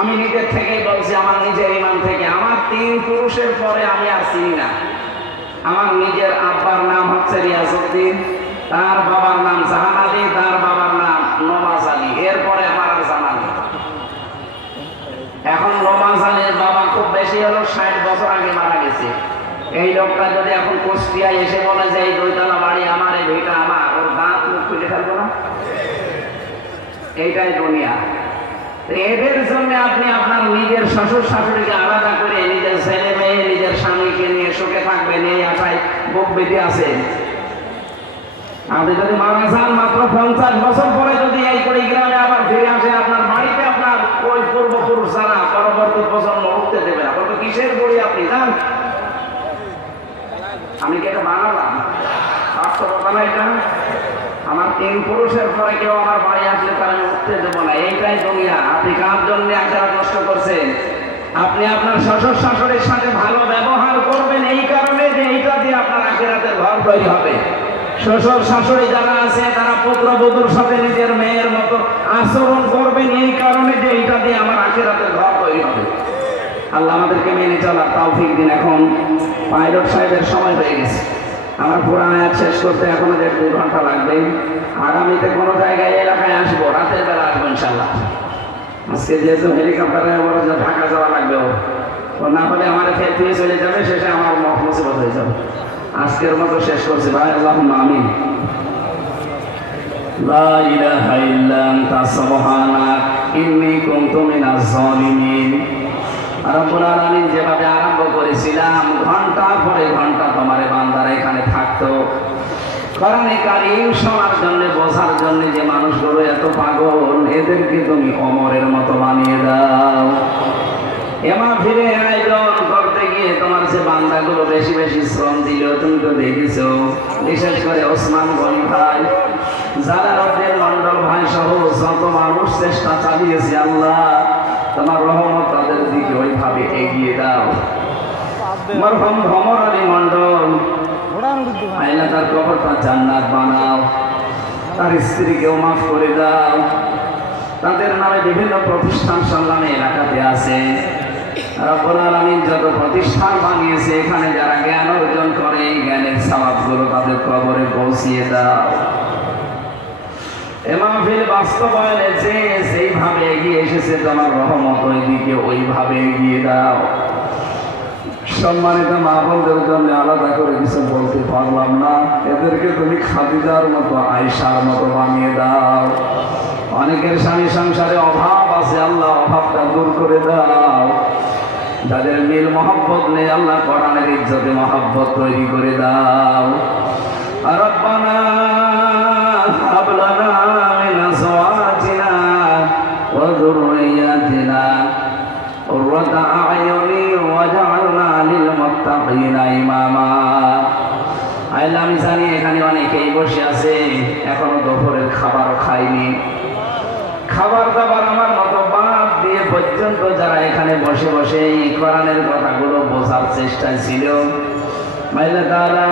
আমি নিজের থেকেই বলছি, আমার নিজের ইমান থেকে, আমার 3 পুরুষের পরে আমি আর চিনি না। আমার নিজের আব্বার নাম হচ্ছে রিয়াজউদ্দিন, তার বাবার নাম জাহান আলী, তার বাবার নাম নওয়াজ আলী, এরপরে আমার আর জানা নেই। এখন নওয়াজ আলীর বাবা খুব বেশি হলো 60 বছর আগে মারা গেছে। এই লোকটা যদি এখন কুষ্টিয়ায় এসে বলে যে এই 2 তলা বাড়ি আমার, এই ভিটা আমার, ওর দাঁত মুখ খুলে ফেলবো না? এইটাই দুনিয়া। এদের জন্য আপনি আপনার নিজের শ্বশুর শাশুড়িকে আলাদা করে নিজের ছেলে মেয়ে, নিজের স্বামীকে নিয়ে সুখে থাকবেন, এই আশায় বুক বেঁধে আছেন। আপনি যদি মারা যান মাত্র 50 বছর পরে যদি এই কুড়িগ্রামে আবার ফিরে আসেন, আপনার বাড়িতে আপনার ওই পূর্বপুরুষ যারা পরবর্তী প্রজন্ম উঠতে দেবে না। বলতো কিসের বড়ি আপনি যান? আমি কি এটা বানালাম? বাস্তবতা না এটা? আমার 3 পুরুষের পরে কেউ আমার বাড়ি আসলে তার আমি উঠতে দেবো না। এইটাই দুনিয়া। আপনি কার জন্য আখেরাত নষ্ট করছেন? আপনি আপনার শ্বশুর শাশুড়ির সাথে ভালো ব্যবহার করবেন এই কারণে যে এইটা দিয়ে আপনার আখেরাতের ঘর তৈরি হবে। শ্বশুর শাশুড়ি যারা আছে তারা পুত্রবধূর সাথে নিজের মেয়ের মতো আচরণ করবেন এই কারণে যে এইটা দিয়ে আমার আখেরাতের ঘর তৈরি হবে। আল্লাহ আমাদেরকে মেনে চলার তৌফিক দিন। এখন পাইলট সাহেবের সময় হয়ে গেছে। আমার পুরো আয়াত শেষ করতে এখনো 1.5-2 ঘন্টা লাগবে। আগামীতে কোনো জায়গায় এলাকায় আসবো, রাতের বেলা আসবো ইনশাল্লাহ। আজকে যেহেতু হেলিকপ্টারে ঢাকা যাওয়া লাগবে, ও না হলে আমার ফের চলে যাবে, শেষে আমার মুসিবত হয়ে যাবে। আজকের মতো শেষ করছি ভাই, আল্লাহুম্মা আমিন। লা ইলাহা ইল্লা আনতা সুবহানাক ইন্নী কুনতু মিনাজ জালিমিন। রব্বুল আলামিন যেভাবে আরম্ভ করেছিলাম, ঘন্টা পরে ঘন্টা তোমার বান্দারা এখানে থাকতো কোরআনে কারীম শোনার জন্য, বোঝার জন্য। যে মানুষগুলো এত পাগল, এদেরকে তুমি ওমরের মতো বানিয়ে দাও। এমা ফিরে আয়োজন করতে গিয়ে তোমার যে বান্দাগুলো বেশি বেশি শ্রম দিল, তুমি তো দেখেছো। বিশেষ করে ওসমান গনি ভাই, জালালউদ্দিন মন্ডল ভাই সহ যত মানুষ চেষ্টা চালিয়েছে, আল্লাহ তোমার রহমত তাদের দিকে ওইভাবে এগিয়ে দাও। মরহুম ভমর আলী মন্ডল, আল্লাহ তার কবরটা জান্নাত বানাও, তার স্ত্রীকেও মাফ করে দাও। তাদের নামে বিভিন্ন প্রতিষ্ঠান সংগ্রামে এলাকাতে আছে। রব্বুল আলামিন যত প্রতিষ্ঠান বানিয়েছে, এখানে যারা জ্ঞান অর্জন করে, এই জ্ঞানের সওয়াবগুলো তাদের কবরে পৌঁছিয়ে দাও। মাহফিল বাস্তবায়নে যে যেইভাবে এগিয়ে এসেছে, তোমার রহমত ওই দিকে ওইভাবে এগিয়ে দাও। সম্মানিত মা বোনদের জন্য আলাদা করে কিছু বলতে পারলাম না। এদেরকে তুমি খাদিজার মতো, আয়েশার মতো বানিয়ে দাও। অনেকের স্বামী সংসারে অভাব আছে, আল্লাহ অভাবটা দূর করে দাও। যাদের মিল মহব্বত নেই, আল্লাহ কোরআনের ইজ্জতে মহব্বত তৈরি করে দাও। রব্বানা হাব লানা মিন আজওয়াজিনা ওয়া যুররিয়াতিনা কুররাতা আ'য়ুনি ওয়াজআলনা লিল মুত্তাকিনা ইমামা। আল্লাহ, আমি জানি এখানে অনেকেই বসে আছে, এখনো দুপুরের খাবারও খায়নি। খাবার দাবার আমার মতো বাদ দিয়ে পর্যন্ত যারা এখানে বসে বসে এই কোরআনের কথাগুলো বোঝার চেষ্টায় ছিল, মাইলা তাআলা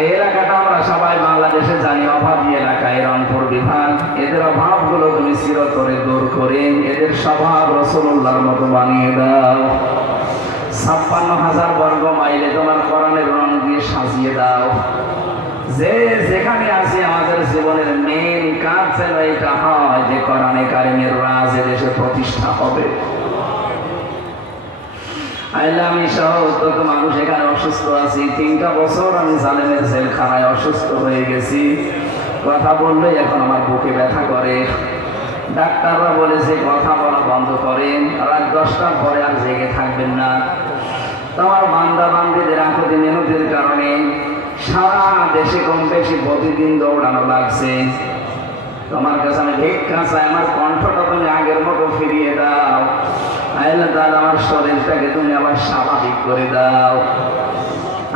এই এলাকাটা আমরা সবাই বাংলাদেশে জানি, অভাবী এলাকা, এর রংপুর বিভাগ। এদের অভাবগুলো তুমি চিরতরে দূর করে এদের স্বভাব রাসূলুল্লাহর মতো বানিয়ে দাও। 56,000 বর্গ মাইলে তোমার কোরআনের রং দিয়ে সাজিয়ে দাও। যে যেখানে আছে আমাদের জীবনের মেন কাজ যেন এটা হয় যে কোরআনে কারিমের রাজ এদেশে প্রতিষ্ঠা হবে। আল্লাহ, আমি সহ কত মানুষ এখানে অসুস্থ আছি। 3টা বছর আমি জালেমের জেলখানায় অসুস্থ হয়ে গেছি। কথা বললে এখন আমার বুকে ব্যথা করে। ডাক্তাররা বলেছে কথা বলা বন্ধ করেন, রাত 10টার পরে আর জেগে থাকবেন না। তোমার বান্দা বান্দিদের আকুতি মেহনতের কারণে সারা দেশে কম বেশি প্রতিদিন দৌড়ানো লাগছে। তোমার কাছে আমি ভিক্ষা চাই, আমার কণ্ঠটা তুমি আগের মতো ফিরিয়ে দাও। আল্লাহ তাআলা আমার শরীরটাকে তুমি আবার স্বাভাবিক করে দাও।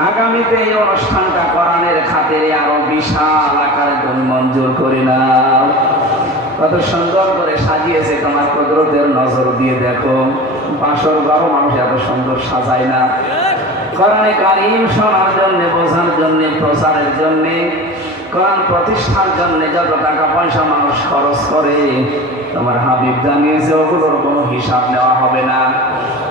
আগামীতে এই অনুষ্ঠানটা কোরআনের খাতিরে আরো বিশাল আকারে তুমি মঞ্জুর করে নাও। কত সুন্দর করে সাজিয়েছে, তোমার কুদরতের নজর দিয়ে দেখো। বাসর ঘর মানুষ এত সুন্দর সাজায় না। কোরআনে কারীম শোনার জন্য, বোঝার জন্য, প্রচারের জন্য, কোরআন প্রতিষ্ঠার জন্য যত টাকা পয়সা মানুষ খরচ করে, তোমার হাবিব জানিয়েছে ওগুলোর কোনো হিসাব নেওয়া হবে না।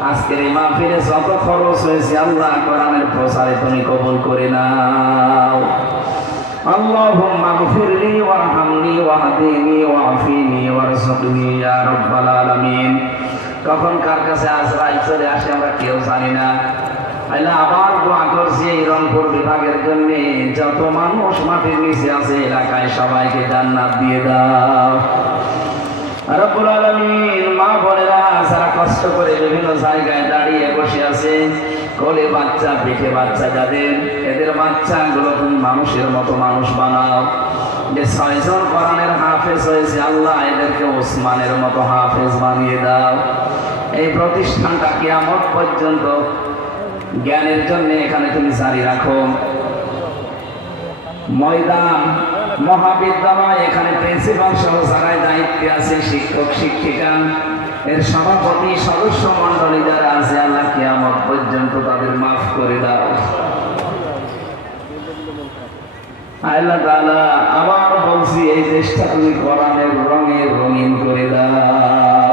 আজকের এই মাহফিলে যত খরচ হয়েছে আল্লাহ কোরআনের প্রচারে তুমি কবুল করে নাও। আল্লাহুম্মা গফিরলি ওয়ারহামনি ওয়াহদিনি ওয়াফিনি ওয়ারযুকনি ইয়া রাব্বাল আলামিন। কখন কার কাছে আজরাইল চলে আসে আমরা কেউ জানি না। আল্লাহ আবার দোয়া করছি এই রংপুর বিভাগের জন্য, যত মানুষ মাটির নিচে আছে এলাকায় সবাইকে জান্নাত দিয়ে দাও রব্বুল আলামিন। মা বোনেরা যারা কষ্ট করে বিভিন্ন জায়গায় দাঁড়িয়ে বসে আছে, কোলে বাচ্চা পিঠে বাচ্চা যাদের, এদের বাচ্চাগুলো তুমি মানুষের মতো মানুষ বানাও। যে 6 জন কোরআনের হাফেজ হয়েছে আল্লাহ এদেরকে ওসমানের মতো হাফেজ বানিয়ে দাও। এই প্রতিষ্ঠানটা কিয়ামত পর্যন্ত জ্ঞানের জন্য এখানে তুমি জারি রাখো। ময়দান মহাবিদ্যালয়, এখানে প্রিন্সিপাল সহ যারা দায়িত্বে আছে, শিক্ষক শিক্ষিকা, এর সভাপতি সদস্য মন্ডলী যারা আছে আল্লাহ কিয়ামত পর্যন্ত তাদের মাফ করে দাও। আল্লাহ তাআলা আবার বলছি এই দেশটা তুমি কোরআনের রঙে রঙিন করে দাও।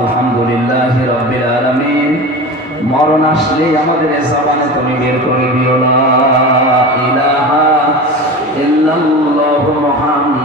আলহামদুলিল্লাহি রাব্বিল আলামিন। মরণ আসলে আমাদের জবানে তুমি বের করে দিও লা ইলাহা ইল্লাল্লাহু মুহাম্মাদুর